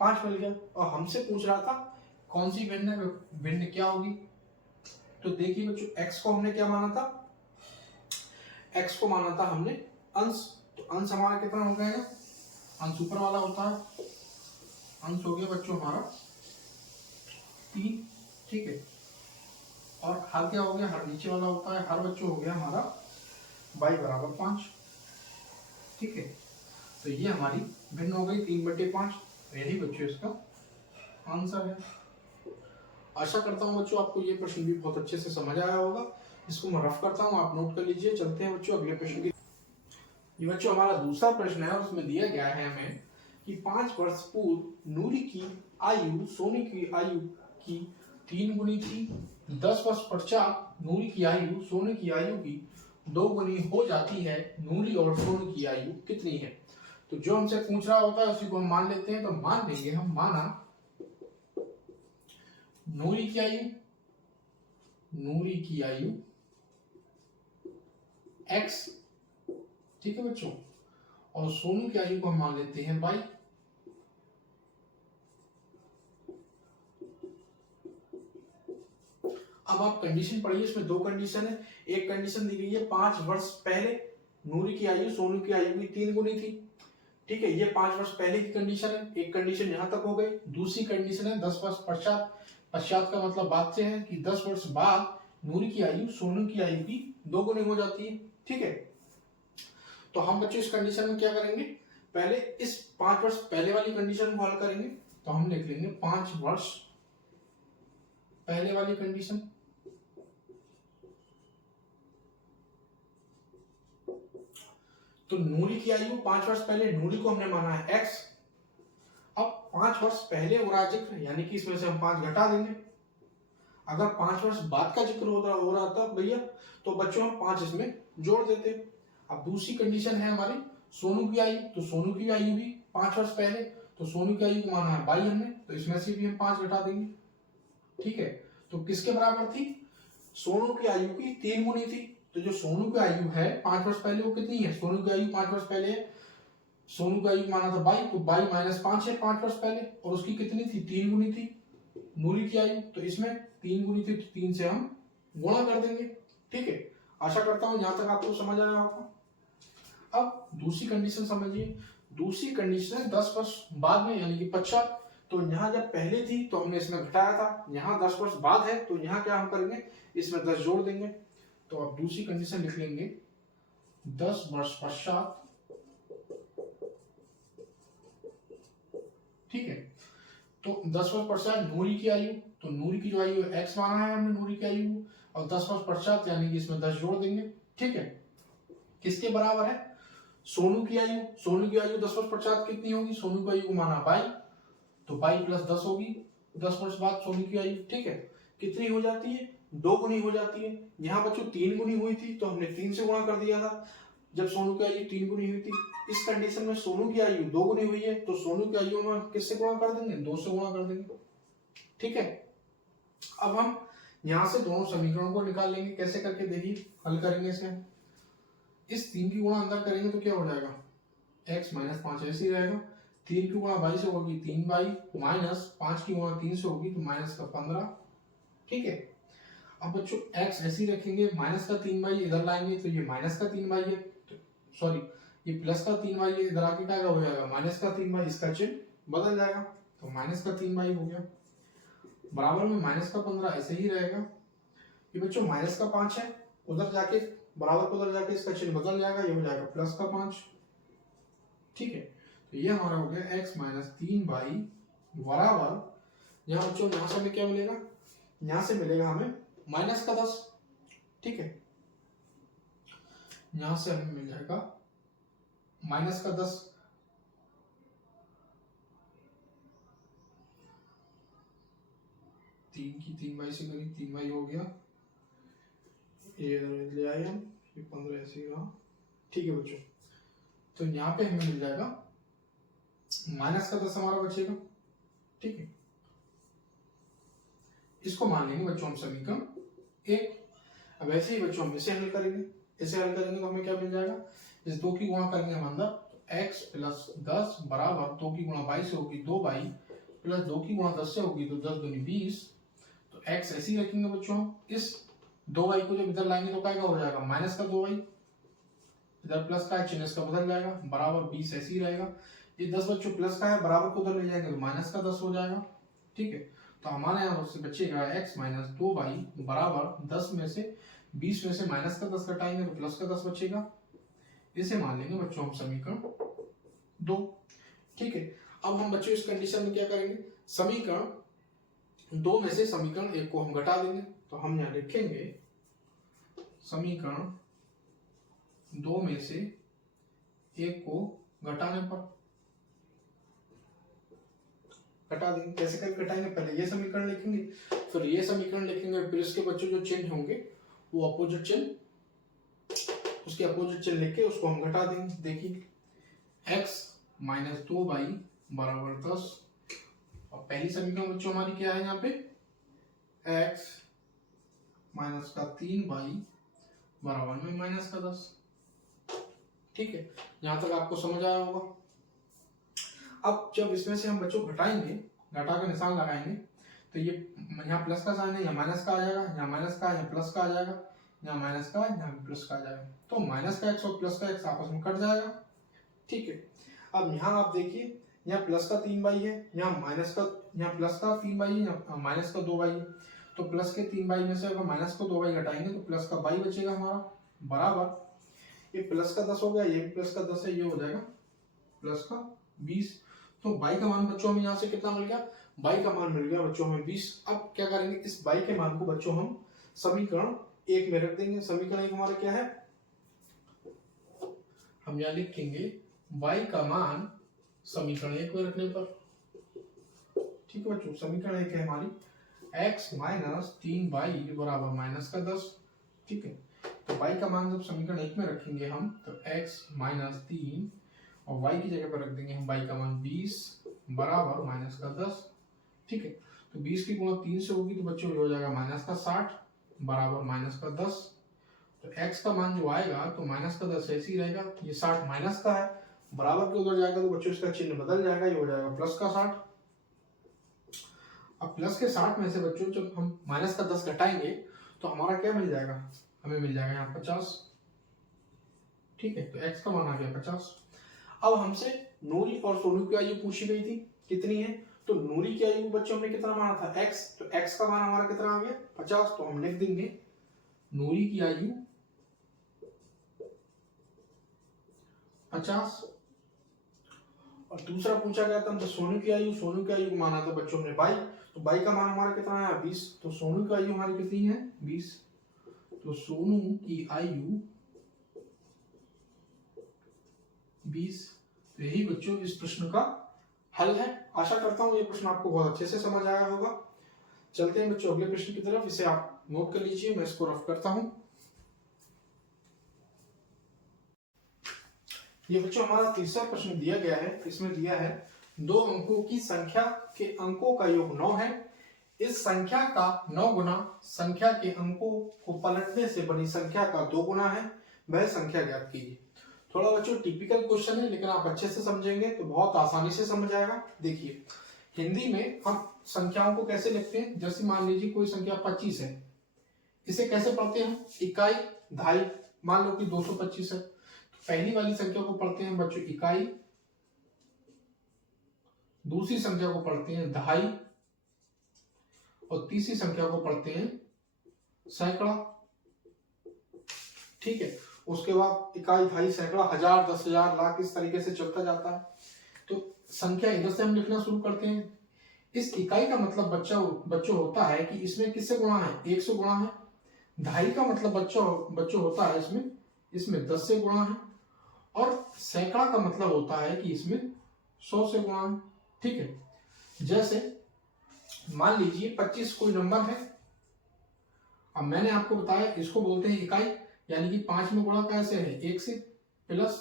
5 मिल गया, और हमसे पूछ रहा था कौन सी भिन्न क्या होगी। तो देखिए बच्चों x को हमने क्या माना था, x को माना था हमने अंश, तो अंश हमारा कितना हो गया, अंश ऊपर वाला होता है, अंश हो गया बच्चों हमारा 3, ठीक है, और हर क्या हो गया, हर नीचे वाला होता है, हर बच्चों हो गया हमारा y बराबर 5, ठीक है। तो ये हमारी भिन्न हो गई 3/5, यही बच्चों इसका आंसर है। आशा करता हूँ बच्चों आपको ये प्रश्न भी बहुत अच्छे से समझ आया होगा, इसको मैं रफ करता हूँ, आप नोट कर लीजिए। चलते हैं बच्चों अगले प्रश्न की। ये बच्चों हमारा दूसरा प्रश्न है, उसमें दिया गया है हमें कि 5 वर्ष पूर्व नूरी की आयु सोने की आयु की 3 गुनी थी, 10 वर्ष पश्चात नूरी की आयु सोने की आयु की 2 गुनी हो जाती है, नूरी और सोने की आयु कितनी है। तो जो हमसे पूछ रहा होता है उसी को हम मान लेते हैं, तो मान लेंगे हम, माना नूरी की आयु x, ठीक है बच्चों, और सोनू की आयु को हम मान लेते हैं बाई। अब आप कंडीशन पढ़िए, इसमें दो कंडीशन है। एक कंडीशन दी गई है 5 वर्ष पहले नूरी की आयु सोनू की आयु की 3 गुनी थी, ठीक है, ये 5 वर्ष पहले की कंडीशन है। एक कंडीशन यहां तक हो गई। दूसरी कंडीशन है 10 वर्ष पश्चात। पश्चात का मतलब बाद से है कि 10 वर्ष बाद नूरी की आयु सोनू की आयु की 2 गुनी हो जाती है, ठीक है। तो हम बच्चों इस कंडीशन में क्या करेंगे, पहले इस 5 वर्ष पहले वाली कंडीशन को हल करेंगे। तो हम लिख लेंगे 5 वर्ष पहले वाली कंडीशन, तो नूरी की आयु 5 वर्ष पहले, नूरी को हमने माना है x। अब 5 वर्ष पहले हो रहा है जिक्र, यानी कि इसमें से हम 5 घटा देंगे। अगर 5 वर्ष बाद का जिक्र हो रहा था भैया, तो बच्चों हम 5 इसमें जोड़ देते। अब दूसरी कंडीशन है हमारी सोनू की आयु, तो सोनू की आयु भी 5 वर्ष पहले, तो सोनू की आयु को माना है 22 हमने, तो इसमें से भी हम 5 घटा देंगे, ठीक है। तो किसके बराबर थी, सोनू की आयु की 3 गुनी थी। तो जो सोनू की आयु है 5 वर्ष पहले वो कितनी है, सोनू की आयु 5 वर्ष पहले है, सोनू की आयु माना था 22, तो 22 माइनस 5 है 5 वर्ष पहले, और उसकी कितनी थी, 3 गुनी थी नूरी की आयु, तो इसमें 3 गुनी थी, तो 3 से हम गुणा कर देंगे, ठीक है। आशा करता हूं यहां तक आपको समझ आया होगा। अब दूसरी कंडीशन समझिए। दूसरी कंडीशन है 10 वर्ष बाद में, यानी कि पश्चात। तो यहाँ जब पहले थी तो हमने इसमें घटाया था, यहाँ 10 वर्ष बाद है तो यहाँ क्या हम करेंगे, इसमें 10 जोड़ देंगे। तो अब दूसरी कंडीशन लिख लेंगे 10 वर्ष पश्चात, ठीक है। तो 10 वर्ष पश्चात नूरी की आयु, तो नूरी की जो आयु है x माना है हमने नूरी की आयु को, और 10 वर्ष पश्चात यानी कि इसमें 10 जोड़ देंगे, ठीक है। किसके बराबर है, सोनू की आयु। सोनू की आयु 10 वर्ष पश्चात कितनी होगी, सोनू की आयु को माना 22, तो 22 प्लस 10 होगी 10 वर्ष बाद सोनू की आयु, ठीक है। कितनी हो जाती है, 2 गुनी हो जाती है। यहाँ बच्चों 3 गुनी हुई थी तो हमने 3 से गुणा कर दिया था जब सोनू की आयु 3 गुनी हुई थी। इस कंडीशन में सोनू की आयु 2 गुनी हुई है, तो सोनू की आयु में किससे गुणा कर देंगे, 2 से गुणा कर देंगे, ठीक है। अब हम यहाँ से दोनों समीकरणों को निकाल लेंगे, कैसे करके देखिए हल करेंगे इसे। इस 3 की गुणा अंदर करेंगे तो क्या हो जाएगा, x माइनस 5 ऐसे ही रहेगा। 3 की गुणा 22 से होगी 3 माइनस 5 की गुणा 3 से होगी तो माइनस का 15, ठीक है। अब बच्चों x ऐसे ही रखेंगे, माइनस का 3 इधर लाएंगे तो ये माइनस का 3 है, सॉरी ये प्लस का 3 है, इधर आके क्या हो जाएगा माइनस का 3, इसका चिन्ह बदल जाएगा, तो माइनस का 3 हो गया। बराबर में माइनस का 15 ऐसे ही रहेगा। ये बच्चों माइनस का 5 है, उधर जाके बराबर को उधर जाके इसका चिन्ह बदल जाएगा, ये हो जाएगा प्लस का 5, ठीक है। तो ये हमारा हो गया x माइनस 3 बराबर, यहाँ बच्चों यहाँ से हमें क्या मिलेगा, यहाँ से मिलेगा हमें माइनस का 10, ठीक है। यहाँ से हमें मिल जाएगा माइनस का 10, तीन की 3 से करीब 3 हो गया, ये ले आए हम, ये 15 ऐसे ही रहा, ठीक है बच्चों। तो यहाँ पे हमें मिल जाएगा माइनस का 10 हमारा बचेगा, ठीक है। इसको मान लेंगे बच्चों हम समीकरण 1। अब ऐसे ही बच्चों हम इसे हल करेंगे, इसे हल करेंगे तो हमें क्या मिल जाएगा, इस 2 की गुणा करेंगे हम अंदर, तो x प्लस 10 बराबर 2 की गुणा 22 से होगी 2y प्लस 2 की गुणा 10 से होगी तो 10 दूनी 20, तो x ऐसे ही रखेंगे बच्चों। इस 2y को जब इधर लाएंगे तो क्या हो जाएगा माइनस का 2y, इधर प्लस का है चिन्ह इसका बदल जाएगा, बराबर 20 ऐसे ही रहेगा। ये 10 बच्चों प्लस का है, बराबर को उधर ले जाएंगे तो माइनस का 10 हो जाएगा, ठीक है। तो हमारे यहाँ से बचेगा x माइनस 2y बराबर 10 में से 20 में से माइनस का 10 घटाएंगे तो प्लस का 10 बचेगा। इसे मान लेंगे बच्चों हम समीकरण 2, ठीक है। अब हम बच्चों इस कंडीशन में क्या करेंगे, समीकरण 2 में से समीकरण 1 को हम घटा देंगे। तो हम यहाँ लिखेंगे समीकरण 2 में से 1 को घटाने पर, घटा देंगे। कैसे करके घटाएंगे, पहले ये समीकरण लिखेंगे, फिर ये समीकरण लिखेंगे, फिर इसके बच्चों जो चिन्ह होंगे वो अपोजिट चिन्ह, उसके अपोजिट चिन्ह लिख के उसको हम घटा देंगे। देखिए x माइनस 2y बराबर 10, और पहली समीकरण बच्चों हमारी क्या है, यहाँ पे x माइनस का 3y बराबर में माइनस का 10, ठीक है, यहाँ तक आपको समझ आया होगा। अब जब इसमें से हम बच्चों घटाएंगे, घटा का निशान लगाएंगे, तो ये यहाँ प्लस का साइन है, यहाँ माइनस का आ जाएगा, यहाँ माइनस का, यहाँ प्लस का आ जाएगा, यहाँ माइनस का, यहाँ प्लस का आ जाएगा, तो माइनस का x और प्लस का x आपस में कट जाएगा। ठीक है, अब यहाँ आप देखिए, यहाँ प्लस का 3y है, यहाँ माइनस का, यहाँ प्लस का 3y है, यहाँ माइनस का 2y है, तो प्लस के 3y में से अगर माइनस को 2y घटाएंगे तो प्लस का y बचेगा हमारा, बराबर ये प्लस का 10 हो गया, ये भी प्लस का 10 है, ये हो जाएगा प्लस का 20। तो y का मान बच्चों हमें यहाँ से कितना मिल गया, y का मान मिल गया बच्चों हमें 20। अब क्या करेंगे, इस y के मान को बच्चों हम समीकरण 1 में रख देंगे। समीकरण 1 हमारा क्या है, हम यहाँ लिखेंगे y का मान समीकरण 1 में रखने पर, ठीक है बच्चों, समीकरण 1 है हमारी x माइनस 3y बराबर माइनस का 10। ठीक है, तो y का मान जब समीकरण 1 में रखेंगे हम, तो x माइनस 3 और y की जगह पर रख देंगे हम y का मान 20 बराबर माइनस का 10। ठीक है, तो 20 की गुणा 3 से होगी तो बच्चों हो जाएगा माइनस का 60 बराबर माइनस का 10। तो x का मान जो आएगा तो माइनस का 10 ऐसे ही रहेगा, ये 60 माइनस का है, बराबर के उधर जाएगा तो बच्चों इसका चिन्ह बदल जाएगा, ये हो जाएगा प्लस का 60। अब प्लस के 60 में से बच्चों जब हम माइनस का 10 घटाएंगे तो हमारा क्या मिल जाएगा, हमें मिल जाएगा यहाँ 50। ठीक है, तो x का मान आ गया 50। अब हमसे नूरी और सोनू की आयु पूछी गई थी, कितनी है, तो नूरी की आयु बच्चों हमने कितना माना था x, तो x का मान हमारा कितना आ गया 50, तो हम लिख देंगे नूरी की आयु 50। और दूसरा पूछा गया था हमसे सोनू की आयु, सोनू की आयु को माना था बच्चों हमने 22, तो 22 का मान हमारा कितना है 20, तो सोनू की आयु हमारी कितनी है 20, तो सोनू की आयु 20। तो यही बच्चों इस प्रश्न का हल है। आशा करता हूं ये प्रश्न आपको बहुत अच्छे से समझ आया होगा। चलते हैं बच्चों अगले प्रश्न की तरफ, इसे आप नोट कर लीजिए, मैं इसको रफ करता हूं। ये बच्चों हमारा तीसरा प्रश्न दिया गया है, इसमें दिया है 2 अंकों की संख्या के अंकों का योग 9 है, इस संख्या का 9 गुना संख्या के अंकों को पलटने से बनी संख्या का 2 गुना है, वह संख्या ज्ञात कीजिए। थोड़ा बच्चों टिपिकल क्वेश्चन है, लेकिन आप अच्छे से समझेंगे तो बहुत आसानी से समझ आएगा। देखिए, हिंदी में हम संख्याओं को कैसे लिखते हैं, जैसे मान लीजिए कोई संख्या 25 है, इसे कैसे पढ़ते हैं, इकाई दहाई, मान लो कि 225 है, तो पहली वाली संख्या को पढ़ते हैं बच्चों इकाई, दूसरी संख्या को पढ़ते हैं दहाई, और तीसरी संख्या को पढ़ते हैं सैकड़ा। ठीक है, उसके बाद इकाई, दहाई, सैकड़ा, हजार, 10,000, लाख, इस तरीके से चलता जाता है। तो संख्या इधर से हम लिखना शुरू करते हैं। इस इकाई का मतलब बच्चों होता है कि इसमें किससे गुणा है, 1 से गुणा है। दहाई का मतलब बच्चों होता है इसमें 10 से गुणा है, और सैकड़ा का मतलब होता है कि इसमें 100 से गुणा है। ठीक है, जैसे मान लीजिए 25 कोई नंबर है, अब मैंने आपको बताया इसको बोलते हैं इकाई, यानी कि 5 में गुणा कैसे है 1 से, प्लस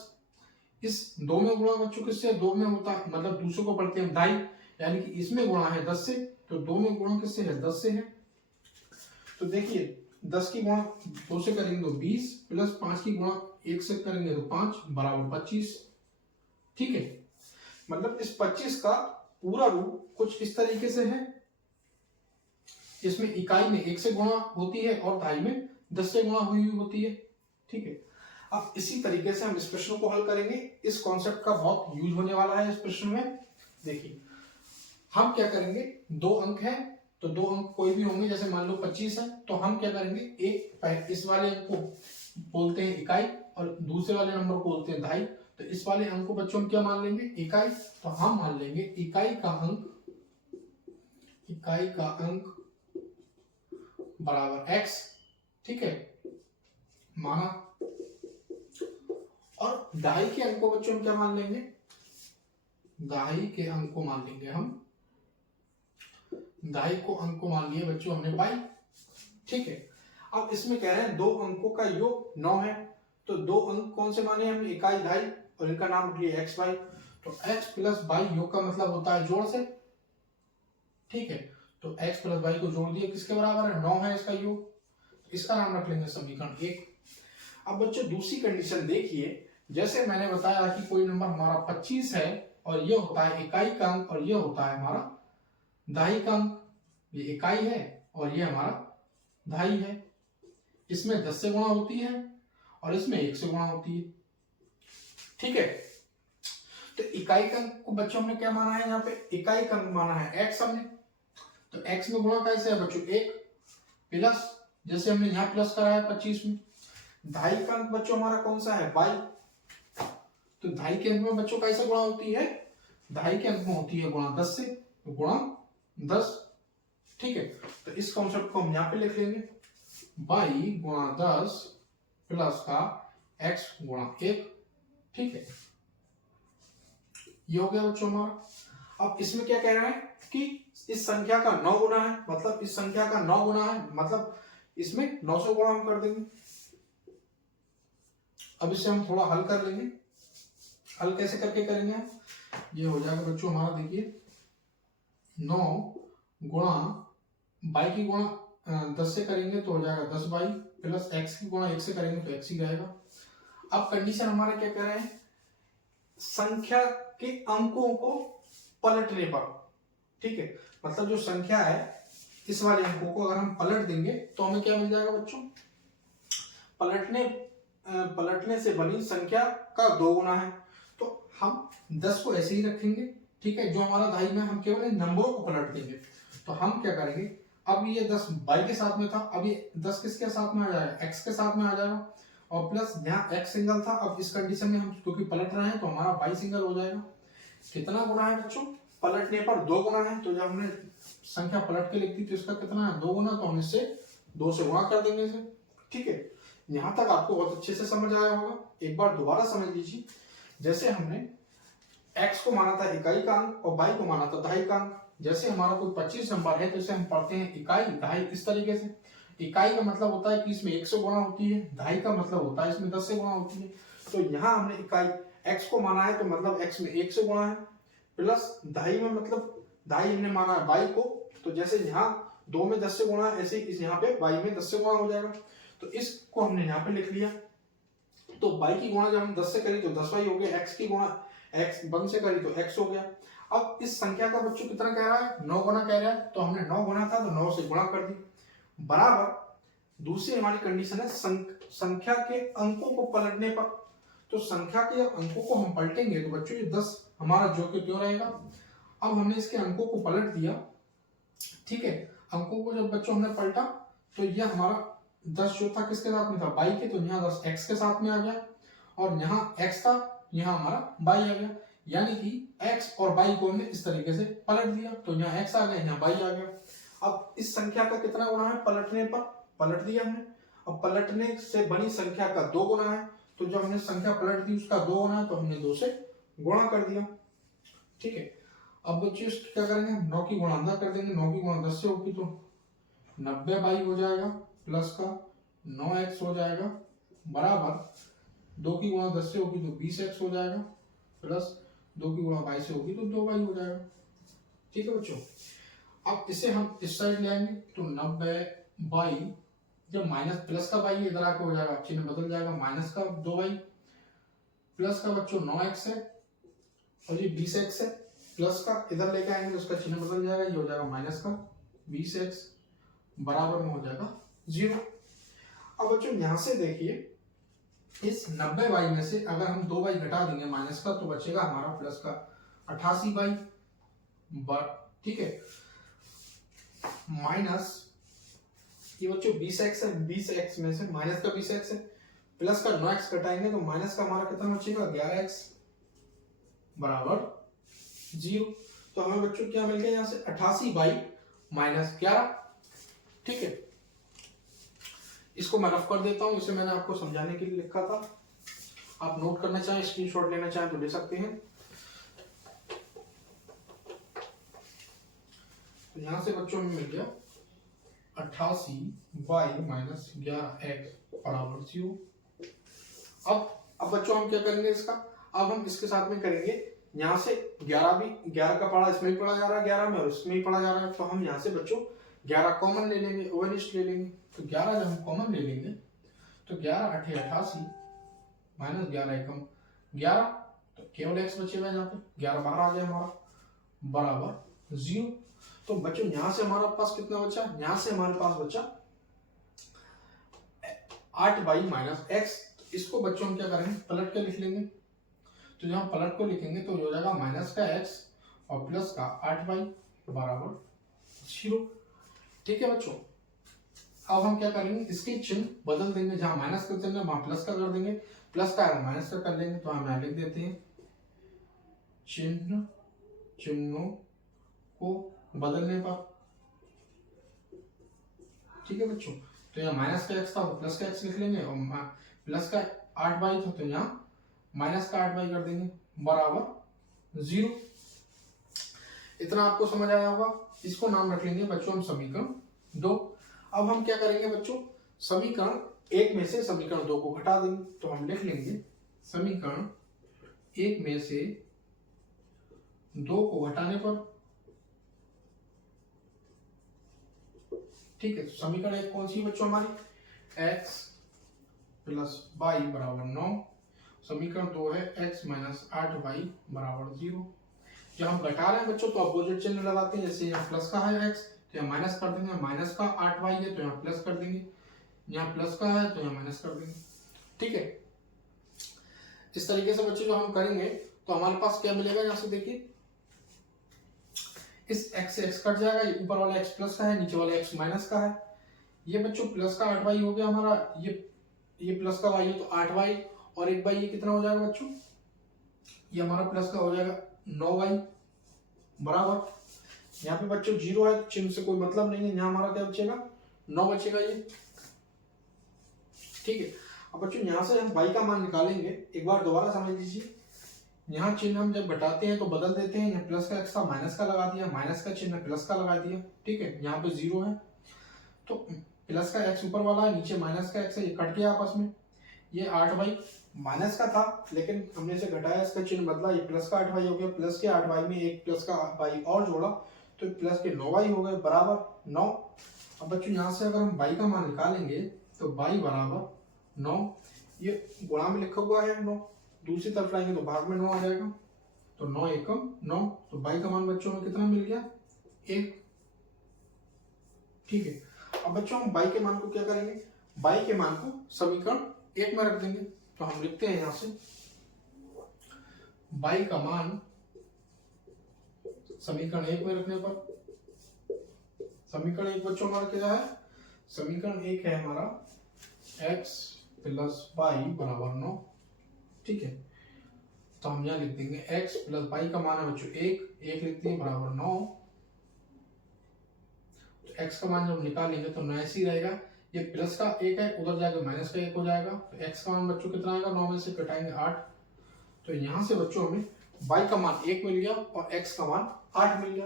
इस 2 में गुणा बच्चों किससे, 2 में होता है मतलब दूसरे को पढ़ते हैं दहाई, यानी कि इसमें गुणा है 10 से, तो 2 में गुणा किससे है 10 से है। तो देखिए 10 की गुणा 2 से करेंगे तो 20, प्लस 5 की गुणा 1 से करेंगे तो 5 बराबर 25। ठीक है, मतलब इस 25 का पूरा रूप कुछ इस तरीके से है, इसमें इकाई में 1 से गुणा होती है और दहाई में 10 से गुणा हुई होती है। ठीक है, अब इसी तरीके से हम इस प्रश्न को हल करेंगे। इस कॉन्सेप्ट का बहुत यूज होने वाला है इस प्रश्न में। देखिए हम क्या करेंगे, 2 अंक है तो 2 अंक कोई भी होंगे, जैसे मान लो 25 है, तो हम क्या करेंगे, एक इस वाले अंक को बोलते हैं इकाई और दूसरे वाले नंबर को बोलते हैं दहाई, तो इस वाले अंक को बच्चों हम क्या मान लेंगे इकाई, तो हम मान लेंगे इकाई का अंक बराबर x। ठीक है, माना, और दहाई के अंक को बच्चों हम क्या मान लेंगे, दहाई के अंक को मान लेंगे हम, दहाई को अंक को मान लिए बच्चों हमने y। ठीक है, अब इसमें कह रहे हैं 2 अंकों का योग 9 है, तो 2 अंक कौन से माने हमने, इकाई, दहाई, और इनका नाम रख लिया x, y, तो x प्लस y योग का मतलब होता है जोड़ से। ठीक है, तो x प्लस y को जोड़ दिया, किसके बराबर है 9 है इसका योग, इसका नाम रख लेंगे समीकरण 1। अब बच्चों दूसरी कंडीशन देखिए, जैसे मैंने बताया कि कोई नंबर हमारा 25 है और ये होता है इकाई का अंक और ये होता है हमारा दहाई का अंक। ये इकाई है और ये हमारा दहाई है। इसमें 10 से गुणा होती है और इसमें 1 से गुणा होती है। ठीक है, तो इकाई का अंक को बच्चों हमने क्या माना है, यहाँ पे इकाई का अंक माना है x हमने। तो x में गुणा कैसे है बच्चों, 1 प्लस, जैसे हमने यहाँ प्लस करा है 25 में। दहाई का अंक बच्चों हमारा कौन सा है, 22। तो दहाई के अंक में बच्चों कैसे गुणा होती है, दहाई के अंक में होती है गुणा 10 से, तो गुणा 10। ठीक है, तो इस कॉन्सेप्ट को हम यहाँ पे लिख लेंगे, 22 गुणा 10 प्लस का x गुणा 1। ठीक है, ये हो गया बच्चों हमारा। अब इसमें क्या कह रहा है कि इस संख्या का 9 गुना है, मतलब इस संख्या का 9 गुना है, मतलब इसमें 9 से गुणा हम कर देंगे। अब इसे हम थोड़ा हल कर लेंगे। हल कैसे करके करेंगे हम, ये हो जाएगा बच्चों हमारा, देखिए 9 गुणा 22 की गुणा 10 से करेंगे तो हो जाएगा 10 बाई, प्लस x की गुणा 1 से करेंगे तो x ही रहेगा। अब कंडीशन हमारा क्या कह रहे हैं, संख्या के अंकों को पलटने पर। ठीक है, मतलब जो संख्या है इस वाले अंकों को अगर हम पलट देंगे तो हमें क्या मिल जाएगा बच्चों, पलटने से बनी संख्या का 2 गुना है। तो हम 10 को ऐसे ही रखेंगे। ठीक है, जो हमारा दहाई में हम केवल नंबरों को पलट देंगे। तो हम क्या करेंगे, अब ये 10 बाई के साथ में था, अब ये 10 किसके साथ में आ जाएगा, x के साथ में आ जाएगा, और प्लस यहाँ x सिंगल था। अब इस कंडीशन में हम क्योंकि पलट रहे हैं तो हमारा बाई सिंगल हो जाएगा। कितना गुना है बच्चों, पलटने पर 2 गुना है। तो जब हमने संख्या पलट के लिखती तो इसका कितना है, 2 गुना, तो हम इससे 2 से गुणा कर देंगे इसे। ठीक है, यहां तक आपको बहुत अच्छे से समझ आया होगा। एक बार दोबारा समझ लीजिए। जैसे हमने x को माना था इकाई का अंक और y को माना था दहाई का अंक। जैसे हमारा कोई 25 नंबर है तो इसे हम पढ़ते हैं इकाई दहाई इस तरीके से। इकाई का मतलब होता है कि इसमें 1 से गुणा होती है, दहाई का मतलब होता है इसमें 10 से गुणा होती है। तो यहाँ हमने इकाई x को माना है तो मतलब x में 1 से गुणा है, प्लस दहाई में मतलब दहाई हमने माना है y को, तो जैसे यहाँ 2 में 10 से गुणा है ऐसे इस यहाँ पे y में 10 से गुणा हो जाएगा। तो इसको हमने यहाँ पे लिख लिया। तो y की गुणा जब हम 10 से करी तो 10y हो गया, x की गुणा x 1 से करी तो x हो गया। अब इस संख्या का बच्चों कितना कह रहा है, 9 गुना कह रहा है। तो हमने 9 गुना था तो 9 से गुणा कर दी, बराबर दूसरी हमारी कंडीशन है संख्या के अंकों को पलटने पर। तो संख्या के अंकों को हम पलटेंगे तो बच्चों ये 10 हमारा जो कि क्यों रहेगा। अब हमने इसके अंकों को पलट दिया। ठीक है, अंकों को जब बच्चों हमने पलटा तो ये हमारा 10 जो था किसके साथ में था, y के, तो यहाँ 10 x के साथ में आ गया, और यहाँ x था, यहाँ हमारा y आ गया। यानी कि x और y को हमने इस तरीके से पलट दिया, तो यहाँ x आ गया, यहाँ y आ गया। अब इस संख्या का कितना गुना है, पलटने पर पलट दिया हमने। अब पलटने से बनी संख्या का 2 गुना है, तो जब हमने संख्या पलट दी उसका 2 गुना है तो हमने 2 से गुणा कर दिया। ठीक है, अब बच्चों क्या करेंगे, 9 की गुणा अंदर कर देंगे। 9 की गुणा 10 से होगी तो 90 बाई हो जाएगा, प्लस का 9x हो जाएगा, बराबर 2 की गुणा 10 से होगी तो 20x हो जाएगा, प्लस 2 की गुणा 22 से होगी तो 2y हो जाएगा। ठीक है बच्चों, अब इसे हम इस साइड ले आएंगे तो 90 बाई, जब माइनस प्लस का बाई इधर आके हो जाएगा, चिन्ह बदल जाएगा, माइनस का 2y, प्लस का बच्चों 9x है और ये 20x है, प्लस का इधर लेके आएंगे तो उसका चिन्ह बदल जाएगा, ये हो जाएगा माइनस का 20x, बराबर में हो जाएगा 0। अब बच्चों यहां से देखिए, इस 90 बाई में से अगर हम 2 बाई घटा देंगे माइनस का तो बचेगा हमारा प्लस का 88 बाई। ठीक है, माइनस ये बच्चों 20x है, 20x में से माइनस का 20x है, प्लस का 9x घटाएंगे तो माइनस का हमारा कितना बचेगा 11x, बराबर 0। तो हमें बच्चों क्या मिल गया यहाँ से 88 बाई माइनस 11। ठीक है, इसको मैं रफ कर देता हूं, इसे मैंने आपको समझाने के लिए लिखा था। आप नोट करना चाहें, स्क्रीनशॉट लेना चाहें तो ले सकते हैं। तो यहां से बच्चों में मिल गया 88 बाई माइनस 11x बराबर 0। अब बच्चों हम क्या करेंगे इसका, अब हम इसके साथ में करेंगे यहाँ से 11 भी, 11 का पढ़ा इसमें ही पढ़ा जा रहा है 11 में और इसमें ही पढ़ा जा रहा है, तो हम यहाँ से बच्चों 11 कॉमन ले लेंगे, ओवरलिस्ट ले लेंगे। तो 11 जब हम कॉमन ले लेंगे तो 11 8 88 माइनस 11 एकम 11, तो केवल x बचेगा यहाँ पे, 11 बाहर आ गया हमारा, बराबर 0। तो बच्चों यहाँ से हमारे पास कितना बचा, यहाँ से हमारे पास बचा 8y माइनस एक्स। इसको बच्चों हम क्या करेंगे, पलट के लिख लेंगे। तो जब हम पलट को लिखेंगे तो हो जाएगा माइनस का x और प्लस का 8y बराबर 0। ठीक है बच्चों, अब हम क्या करेंगे, इसके चिन्ह बदल देंगे, जहां माइनस कर देंगे वहां प्लस का कर देंगे, प्लस का माइनस का कर लेंगे। तो हम यहाँ लिख देते हैं चिन्हों को बदलने पर। ठीक है बच्चों, तो यहाँ माइनस का x था तो प्लस का x लिख लेंगे, और प्लस का 8y था तो यहाँ माइनस का 8y कर देंगे, बराबर 0। इतना आपको समझ आया होगा। इसको नाम रख लेंगे बच्चों हम समीकरण 2। अब हम क्या करेंगे बच्चों, समीकरण 1 में से समीकरण 2 को घटा देंगे। तो हम लिख लेंगे समीकरण 1 में से 2 को घटाने पर, ठीक है, तो समीकरण 1 कौन सी बच्चों हमारी, x प्लस y बराबर 9। समीकरण 2 है x माइनस 8y बराबर 0। जब हम घटा रहे हैं बच्चों तो अपोजिट चिन्ह लगाते हैं, जैसे यहाँ प्लस का है x तो यहाँ माइनस कर देंगे, माइनस का 8y है तो यहाँ प्लस कर देंगे, यहाँ प्लस का है तो यहाँ माइनस कर देंगे। ठीक है, इस तरीके से बच्चों जो हम करेंगे तो हमारे पास क्या मिलेगा, यहाँ से देखिए इस x से x कट जाएगा, ये ऊपर वाला x प्लस का है, नीचे वाला x माइनस का है। ये बच्चों प्लस का 8y हो गया हमारा, ये प्लस का y है तो 8y और 1y, ये कितना हो जाएगा बच्चों, ये हमारा प्लस का हो जाएगा 9y बराबर। यहाँ पे बच्चों 0 है, चिन्ह से कोई मतलब नहीं है, यहाँ हमारा क्या बचेगा, 9 बचेगा ये। ठीक है, अब बच्चों यहाँ से हम y का मान निकालेंगे। एक बार दोबारा समझ लीजिए, यहाँ चिन्ह हम जब घटाते हैं तो बदल देते हैं, यहाँ प्लस का x था माइनस का लगा दिया, माइनस का चिन्ह प्लस का लगा दिया। ठीक है, यहाँ पे 0 है तो प्लस का x ऊपर वाला है, नीचे माइनस का x है, ये कट गया आपस में। ये 8y माइनस का था लेकिन हमने इसे घटाया, इसका चिन्ह बदला, ये प्लस का 8y हो गया, प्लस के 8y में एक प्लस का y और जोड़ा तो प्लस के 9y हो गए बराबर 9। अब बच्चों यहाँ से अगर हम y का मान निकालेंगे तो y बराबर 9, ये गुणा में लिखा हुआ है 9, दूसरी तरफ लाएंगे तो भाग में 9 आ जाएगा, तो 9 एकम 9, तो y का मान बच्चों में कितना मिल गया, 1। ठीक है, अब बच्चों हम y के मान को क्या करेंगे, y के मान को समीकरण 1 में रख देंगे। तो हम लिखते हैं यहाँ से y का मान समीकरण 1 में रखने पर, समीकरण 1 बच्चों हमारा क्या है, समीकरण 1 है हमारा x प्लस y बराबर 9। ठीक है, तो हम यहाँ लिख देंगे x प्लस y का मान है बच्चों 1 लिखते हैं बराबर 9। तो x का मान जब निकालेंगे तो 9 ऐसे ही रहेगा, ये प्लस का 1 है, उधर जाकर माइनस का 1 हो जाएगा, तो x का मान बच्चों कितना आएगा, 9 में से कटाएंगे 8। तो यहाँ से बच्चों हमें y का मान 1 मिल गया और x का मान 8 मिल गया।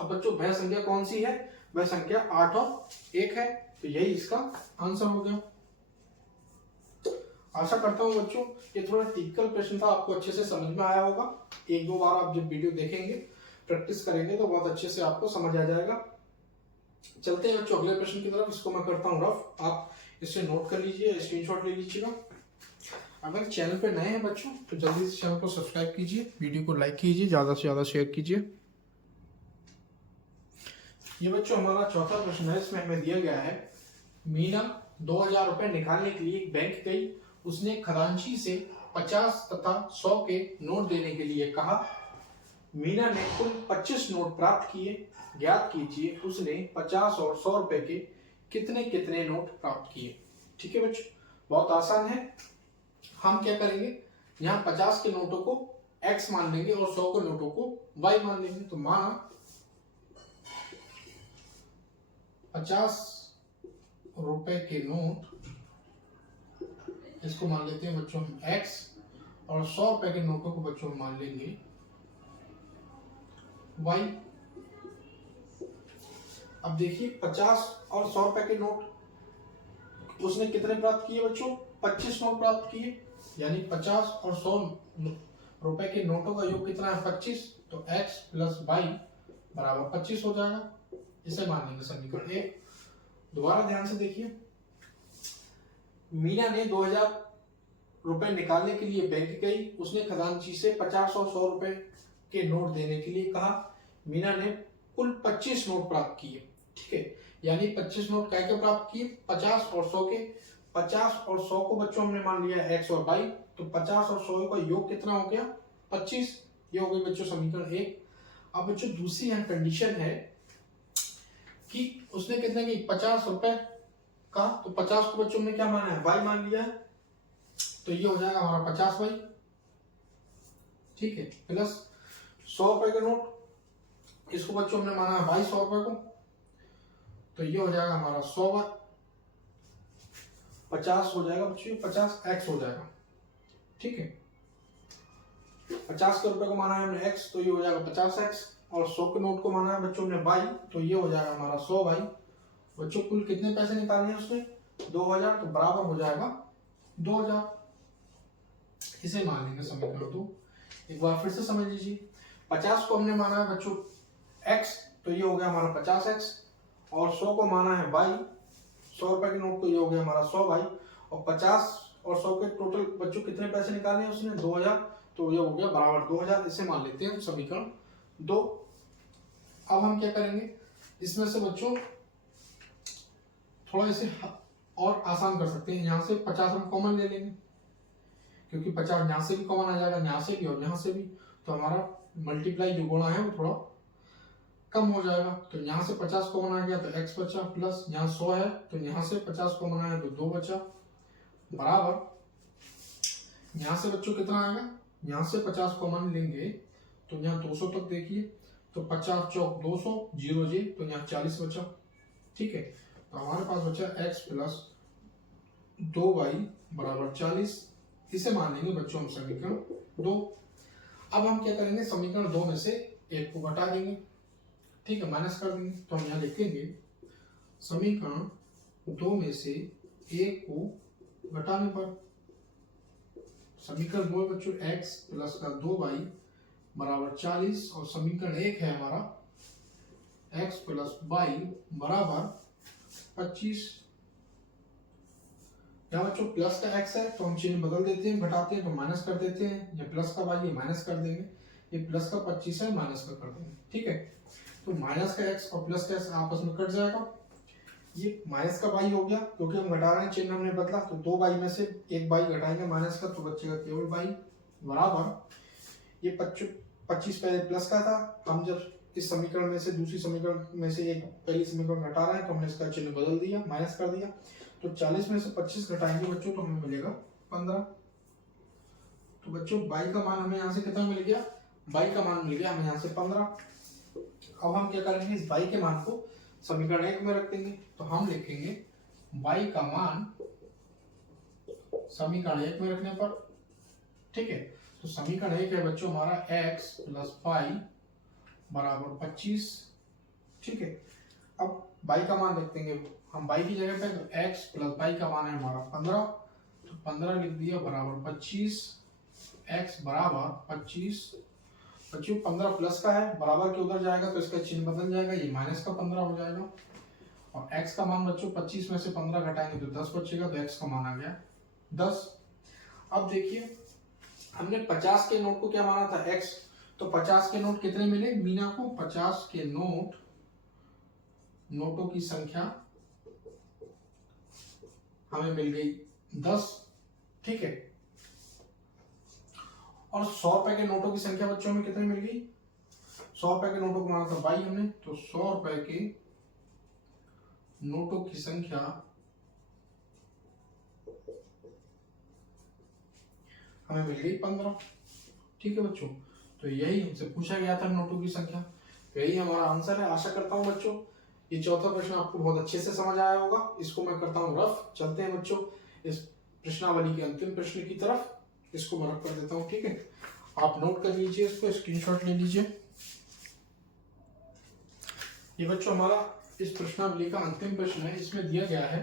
अब बच्चों वह संख्या कौन सी है, वह संख्या 8 और 1 है, तो यही इसका आंसर हो गया। आशा करता हूँ बच्चों ये थोड़ा टिपिकल प्रश्न था, आपको अच्छे से समझ में आया होगा। 1-2 बार आप जब वीडियो देखेंगे, प्रैक्टिस करेंगे तो बहुत अच्छे से आपको समझ आ जाएगा। चलते हैं बच्चों अगले प्रश्न की तरफ, इसको मैं करता हूँ रफ, आप इसे नोट कर लीजिए, स्क्रीनशॉट ले लीजिएगा। अगर चैनल पे नए हैं बच्चों तो जल्दी से चैनल को सब्सक्राइब कीजिए, वीडियो को लाइक कीजिए, ज़्यादा से ज़्यादा शेयर कीजिए। ये बच्चों हमारा चौथा प्रश्न है, इसमें हमें दिया गया है मीना 2000 रुपए निकालने के लिए बैंक गई, उसने खजांची से 50 तथा 100 के नोट देने के लिए कहा। मीना ने कुल 25 नोट प्राप्त किए, ज्ञात कीजिए उसने 50 और 100 रुपए के कितने कितने नोट प्राप्त किए। ठीक है बच्चों, बहुत आसान है। हम क्या करेंगे, यहाँ 50 के नोटों को x मान लेंगे और 100 के नोटों को y मान लेंगे। तो माना 50 रुपए के नोट, इसको मान लेते हैं बच्चों हम x, और 100 रुपए के नोटों को बच्चों मान लेंगे y। अब देखिए 50 और 100 रुपए के नोट उसने कितने प्राप्त किए बच्चों, 25 नोट प्राप्त किए, यानी 50 और 100 रुपए के नोटों का योग कितना है, 25, तो x प्लस y बराबर 25 हो जाएगा। इसे मान लेंगे समीकरण 1। दोबारा ध्यान से देखिए, मीना ने 2000 रुपए निकालने के लिए बैंक गई। उसने खजांची से 50 और 100 रुपए के नोट देने के लिए कहा। मीना ने कुल 25 नोट प्राप्त किए। ठीक है, यानी 25 नोट क्या प्राप्त किए, 50 और 100 के। 50 और 100 को बच्चों हमने मान लिया x और y, तो 50 और 100 का योग कितना हो गया, 25। ये हो गई बच्चों समीकरण 1। अब बच्चों दूसरी यहाँ कंडीशन है कि उसने कितने की 50 रुपए का, तो 50 को बच्चों ने क्या माना है, y मान लिया है, तो ये हो जाएगा हमारा 50y। ठीक है, प्लस 100 रुपए का नोट, इसको बच्चों हमने माना है 100 रुपए को, तो ये हो जाएगा हमारा 100y। 50 हो जाएगा बच्चों, 50x हो जाएगा। ठीक है, 50 के रुपए को माना है हमने x, तो ये हो जाएगा 50x, और 100 के नोट को माना है बच्चों ने y, तो ये हो जाएगा हमारा 100y। बच्चों कुल कितने पैसे निकालने हैं उसने, 2000, तो बराबर हो जाएगा 2000। इसे मान लेंगे समीकरण 2। एक बार फिर से समझ लीजिए, 50 को हमने माना है बच्चों x, तो ये हो गया हमारा 50x, और 100 को माना है y, 100 रुपए के नोट को, ये हो गया हमारा 100y, और 50 और 100 के टोटल बच्चों कितने पैसे निकालने हैं उसने, 2000, तो ये हो गया बराबर 2000। इसे मान लेते हैं समीकरण 2। अब हम क्या करेंगे, इसमें से बच्चों थोड़ा इसे और आसान कर सकते हैं। यहाँ से 50 हम कॉमन ले लेंगे, क्योंकि 50 यहाँ से भी कॉमन आ जाएगा, यहाँ से भी और यहाँ से भी, तो हमारा मल्टीप्लाई जो गुणा है वो थोड़ा कम हो जाएगा। तो यहाँ से 50 कॉमन आ गया तो x बचा, प्लस यहाँ 100 है तो यहाँ से 50 कॉमन आया तो 2 बचा, बराबर यहाँ से बच्चों कितना आएगा, यहाँ से 50 कॉमन लेंगे तो यहाँ 200 तक देखिए, तो 50 चौक 200, 0 जी, तो यहाँ 40 बचा। ठीक है, तो हमारे पास बचा x प्लस 2y बराबर 40। इसे मान लेंगे बच्चों हम समीकरण 2। अब हम क्या करेंगे, समीकरण 2 में से एक को घटा देंगे। ठीक है, माइनस कर देंगे, तो हम यहाँ लिखेंगे समीकरण 2 में से एक को घटाने पर, समीकरण 2 बच्चों x प्लस का 2y बराबर 40, और समीकरण 1 है हमारा x प्लस y बराबर 25। यहाँ बच्चों प्लस का x है तो हम चिन्ह बदल देते हैं, घटाते हैं तो माइनस कर देते हैं, या प्लस का y ये माइनस कर देंगे, ये प्लस का 25 है माइनस का कर देंगे। ठीक है, तो माइनस का x और प्लस का x आपस में कट जाएगा, ये माइनस का y हो गया, क्योंकि हम घटा रहे हैं, चिन्ह हमने बदला, तो 2 y में से एक y घटाएंगे माइनस का, तो बचेगा केवल y, बराबर ये 25 पहले प्लस का था, हम जब इस समीकरण में से दूसरी समीकरण में से एक पहली समीकरण घटा रहे हैं तो हमने इसका चिन्ह बदल दिया, माइनस कर दिया, तो 40 में से 25 घटाएंगे बच्चों तो हमें मिलेगा 15। तो बच्चों y का मान हमें यहाँ से कितना मिल गया, y का मान मिल गया हमें यहाँ से 15। अब हम क्या करेंगे, इस y के मान को समीकरण 1 में रख देंगे, तो हम लिखेंगे y का मान समीकरण 1 में रखने पर। ठीक है, तो समीकरण 1 है बच्चों हमारा x प्लस y बराबर 25। ठीक है, अब y का मान रख देंगे हम y की जगह पे, तो x प्लस y का मान है हमारा 15, तो 15 लिख दिया बराबर 25, x बराबर 25। बच्चों 15 प्लस का है, बराबर के उधर जाएगा तो इसका चिन्ह बदल जाएगा, ये माइनस का 15 हो जाएगा, और x का मान बच्चों 25 में से 15 घटाएंगे तो 10 बचेगा, तो x का मान आ गया 10। अब देखिए हमने 50 के नोट को क्या माना था x, तो 50 के नोट कितने मिले मीना को, 50 के नोटों की संख्या हमें मिल गई 10। ठीक है, और 100 रुपए के नोटों की संख्या बच्चों में कितनी मिल गई, 100 रुपए के नोटों को माना था y हमने, तो 100 रुपए के नोटों की संख्या हमें मिल गई 15। ठीक है बच्चों, तो यही हमसे पूछा गया था नोटों की संख्या, तो यही हमारा आंसर है। आशा करता हूं बच्चों ये चौथा प्रश्न आपको बहुत अच्छे से समझ आया होगा। इसको मैं करता हूं रफ। चलते हैं बच्चों इस प्रश्नावली के अंतिम प्रश्न की तरफ, इसको मैं रफ कर देता हूं। ठीक है, आप नोट कर लीजिए, इसको स्क्रीनशॉट ले लीजिए। ये बच्चों हमारा इस प्रश्नावली का अंतिम प्रश्न है। इसमें दिया गया है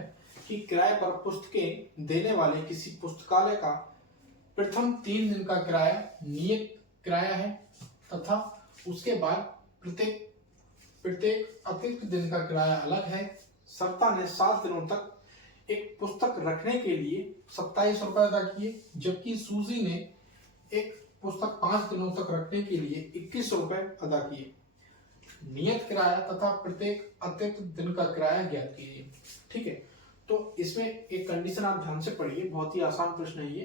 कि किराए पर पुस्तकें देने वाले किसी पुस्तकालय का प्रथम 3 दिन का किराया नियत किराया है, तथा उसके बाद प्रत्येक अतिरिक्त दिन का किराया अलग है। सत्ता ने 7 दिनों तक एक पुस्तक रखने के लिए 27 रुपए अदा किए, जबकि सूजी ने एक पुस्तक 5 दिनों तक रखने के लिए 21 रुपए अदा किए। नियत किराया तथा प्रत्येक अतिरिक्त दिन का किराया ज्ञात कीजिए। ठीक है, तो इसमें एक कंडीशन आप ध्यान से पढ़िए, बहुत ही आसान प्रश्न है ये,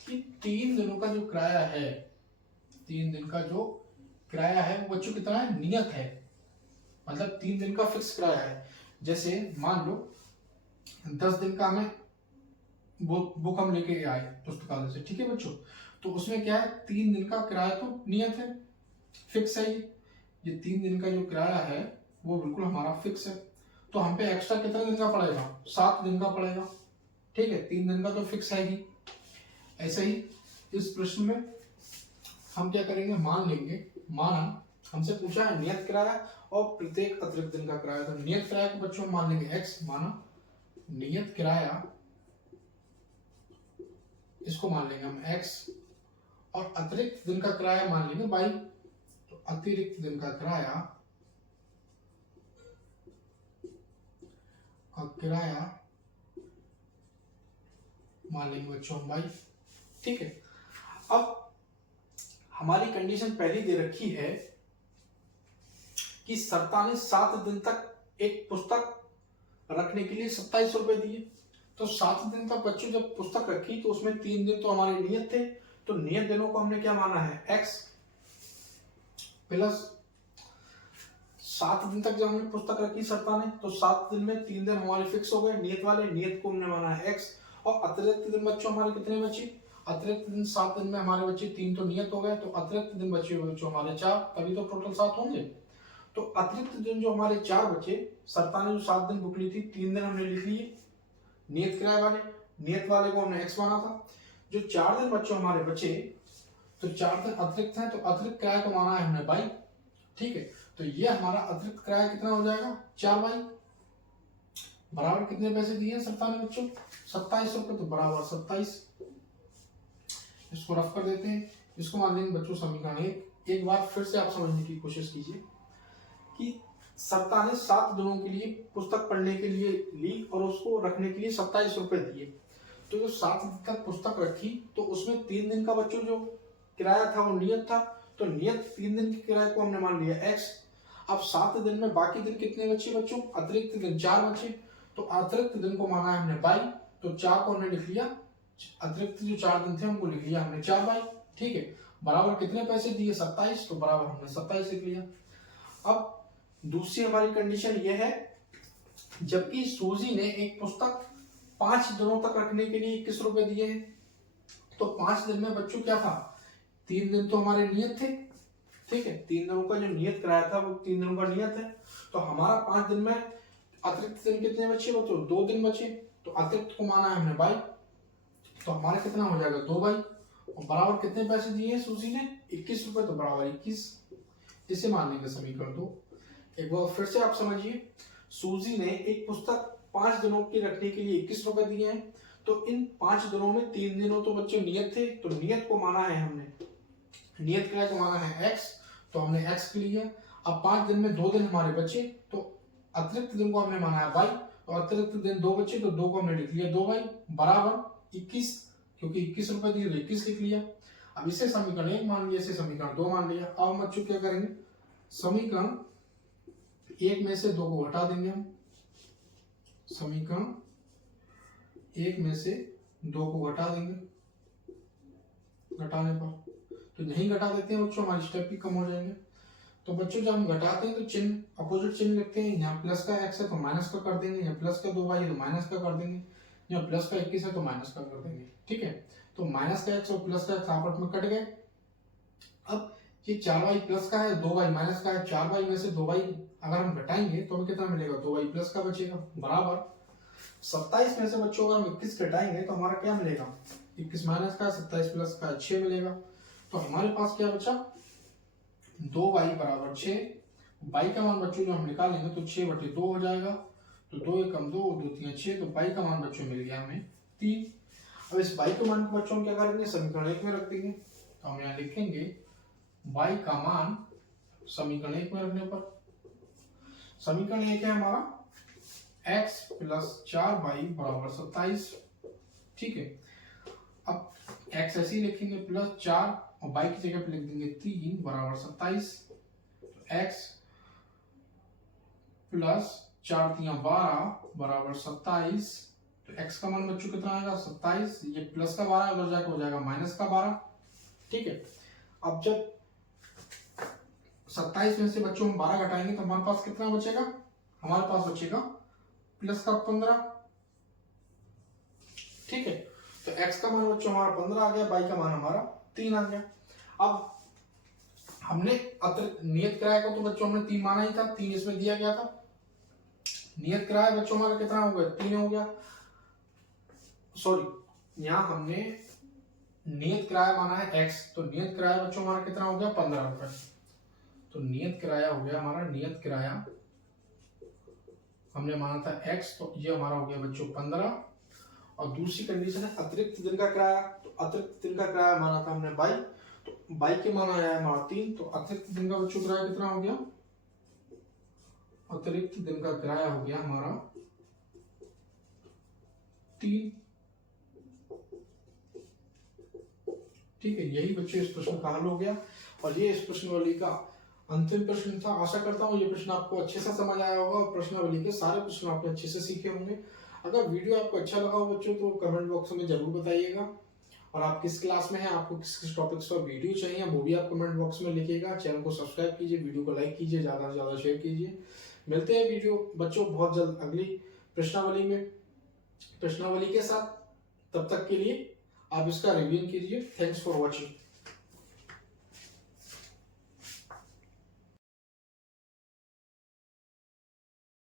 कि 3 दिनों का जो किराया है, 3 दिन का जो किराया है वो बच्चों कितना है, नियत है, मतलब 3 दिन का फिक्स किराया है। जैसे मान लो 10 दिन का हमें बुक हम लेके आए पुस्तकालय से, ठीक है बच्चों, तो उसमें क्या है, 3 दिन का किराया तो नियत है, फिक्स है। ये 3 दिन का जो किराया है वो बिल्कुल हमारा फिक्स है, तो हम पे एक्स्ट्रा कितने दिन का पड़ेगा, 7 दिन का पड़ेगा। ठीक है, 3 दिन का तो फिक्स है ही। ऐसे ही इस प्रश्न में हम क्या करेंगे, मान लेंगे, माना हमसे पूछा है नियत किराया और प्रत्येक अतिरिक्त दिन का किराया, तो नियत किराया को बच्चों मान लेंगे x, माना नियत किराया, इसको मान लेंगे हम x, और अतिरिक्त दिन का किराया मान लेंगे y, तो अतिरिक्त दिन का किराया मान लेंगे बच्चों हम y। ठीक है, अब हमारी कंडीशन पहली दे रखी है कि सरता ने 7 दिन तक एक पुस्तक रखने के लिए 27 रुपए दिए। तो 7 दिन तक बच्चों जब पुस्तक रखी तो उसमें 3 दिन तो हमारे नियत थे, तो नियत दिनों को हमने क्या माना है, x प्लस 7 दिन तक जब हमने पुस्तक रखी सरता ने, तो 7 दिन में 3 दिन हमारे फिक्स हो गए नियत वाले, नियत को हमने माना है x, और अतिरिक्त दिन बच्चों हमारे कितने बचे, अतिरिक्त दिन 7 दिन में हमारे बच्चे 3 तो नियत हो गए, तो अतिरिक्त दिन बचे हुए बच्चों हमारे 4, तभी तो टोटल 7 होंगे। तो अतिरिक्त दिन जो हमारे 4 बचे, सरता ने जो 7 दिन बुक ली थी, 3 दिन हमने लिख लिए नियत किराए वाले, नियत वाले को हमने x माना था। जो 4 दिन बच्चों हमारे बचे, तो 4 दिन अतिरिक्त हैं, तो अतिरिक्त किराया को माना है हमने y। ठीक है, तो ये हमारा अतिरिक्त किराया कितना हो जाएगा, 4y, बराबर कितने पैसे दिए सरता ने बच्चों, 27 रुपए, तो बराबर 27। इसको रफ कर देते हैं, इसको मान लेंगे बच्चों समीकरण 1। एक बार फिर से आप समझने की कोशिश कीजिए कि सरता ने 7 दिनों के लिए पुस्तक पढ़ने के लिए ली और उसको रखने के लिए 27 रुपए दिए। तो जो 7 दिन तक पुस्तक रखी, तो उसमें 3 दिन का बच्चों जो किराया था वो नियत था, तो नियत 3 दिन के किराए को हमने मान लिया x। अब 7 दिन में बाकी दिन कितने बचे बच्चों, अतिरिक्त दिन 4 बचे, तो अतिरिक्त दिन को माना है हमने y, तो 4 को हमने लिख लिया, अतिरिक्त जो 4 दिन थे हमको लिख लिया हमने 4y। ठीक है, बराबर कितने पैसे दिए, 27, तो बराबर हमने 27 लिख लिया। अब दूसरी हमारी कंडीशन यह है, जबकि सूजी ने एक पुस्तक 5 दिनों तक रखने के लिए 21 रुपए दिए हैं, तो 5 दिन में बच्चों क्या था, 3 दिन तो हमारे नियत थे। ठीक है, 3 दिनों का जो नियत कराया था वो 3 दिनों का नियत है, तो हमारा 5 दिन में अतिरिक्त दिन कितने बचे बच्चों, 2 दिन बचे, तो अतिरिक्त को माना है हमने y, तो हमारा कितना हो जाएगा 2y, और बराबर कितने पैसे दिए सूजी ने, 21 रुपए, तो बराबर 21। इसे मान लेंगे समीकरण 2। एक बार फिर से आप समझिए, सूजी ने एक पुस्तक 5 दिनों की रखने के लिए 21 रुपए दिए हैं, तो इन 5 दिनों में 3 दिनों तो बच्चों नियत थे, तो नियत को माना है हमने, नियत किराया को माना है x, तो हमने x लिया। अब 5 दिन में 2 दिन हमारे बचे, तो अतिरिक्त दिन को हमने माना है y, और अतिरिक्त दिन 2 बचे, तो 2 को हमने लिख लिया 2y, बराबर 21, क्योंकि 21 रुपए दिए तो 21 लिख लिया। अब इसे समीकरण 1 मान लिया, इसे समीकरण 2 मान लिया। अब हम बच्चों क्या करेंगे, समीकरण 1 में से 2 को हटा देंगे हम, समीकरण 1 में से 2 को घटा देंगे, घटाने पर तो नहीं घटा देते हैं बच्चों, हमारे स्टेप भी कम हो जाएंगे। तो बच्चों जब हम घटाते हैं तो चिन्ह अपोजिट चिन्ह लिखते हैं, यहाँ प्लस का x है तो माइनस का कर देंगे, यहाँ प्लस का 2y है तो माइनस का कर देंगे, यहाँ प्लस का 21 है तो माइनस का कर देंगे। ठीक है, तो माइनस का x और प्लस का x आपस में कट गए। अब ये 4y प्लस का है, 2y माइनस का है, 4y में से 2y अगर हम घटाएंगे तो हमें कितना मिलेगा, 2y प्लस का बचेगा, बराबर 27 में से बच्चों अगर हम 21 घटाएंगे तो हमारा क्या मिलेगा, 21 माइनस का 27 प्लस का 6 मिलेगा। तो हमारे पास क्या बचा, 2y बराबर 6, y का मान बच्चों जो हम निकालेंगे तो 6/2 हो जाएगा, तो 2 एकम 2, 2 3 6, तो y का मान बच्चों मिल गया हमें 3। अब इस y के मान को बच्चों हम क्या करेंगे, समीकरण 1 में रख देंगे, तो हम यहाँ लिखेंगे y का मान समीकरण 1 में रखने पर, समीकरण 1 है हमारा x प्लस 4y बराबर 27। ठीक है, अब x ऐसे ही लिखेंगे प्लस 4 और y की जगह पे लिख देंगे 3 बराबर 27। x प्लस 4 3 12 बराबर 27। तो x का मान बच्चों कितना आएगा 27, ये प्लस का 12 उधर जाकर हो जाएगा माइनस का 12। ठीक है, अब जब 27 में से बच्चों हम 12 घटाएंगे तो हमारे पास कितना बचेगा, हमारे पास बचेगा प्लस का 15। ठीक है, तो x का मान बच्चों हमारा 15 आ गया, y का मान हमारा 3 आ गया। अब हमने नियत किराया को तो बच्चों हमने 3 माना ही था, 3 इसमें दिया गया था। नियत किराया बच्चों हमारा कितना हो गया 3 हो गया, सॉरी यहाँ हमने नियत किराया माना है x, तो नियत किराया बच्चों हमारा कितना हो गया 15 रुपए। तो नियत किराया हो गया हमारा, नियत किराया हमने माना था x, तो ये हमारा हो गया बच्चों 15। और दूसरी कंडीशन है अतिरिक्त दिन का किराया, तो अतिरिक्त दिन का किराया माना था हमने y, तो y के माना आया हमारा 3, तो अतिरिक्त दिन का बच्चों किराया कितना हो गया, अतिरिक्त दिन का किराया हो गया हमारा 3। ठीक है, यही बच्चों इस प्रश्न का हल हो गया और ये इस प्रश्नावली का अंतिम प्रश्न था। आशा करता हूँ ये प्रश्न आपको अच्छे से समझ आया होगा और प्रश्नावली के सारे प्रश्न आपने अच्छे से सीखे होंगे। अगर वीडियो आपको अच्छा लगा हो बच्चों तो कमेंट बॉक्स में जरूर बताइएगा, और आप किस क्लास में हैं, आपको किस किस टॉपिक्स पर वीडियो चाहिए वो भी आप कमेंट बॉक्स में लिखिएगा। चैनल को सब्सक्राइब कीजिए, वीडियो को लाइक कीजिए, ज्यादा से ज्यादा शेयर कीजिए। मिलते हैं वीडियो बच्चों बहुत जल्द अगली प्रश्नावली के साथ। तब तक के लिए आप इसका रिवीजन कीजिए। Thanks for watching.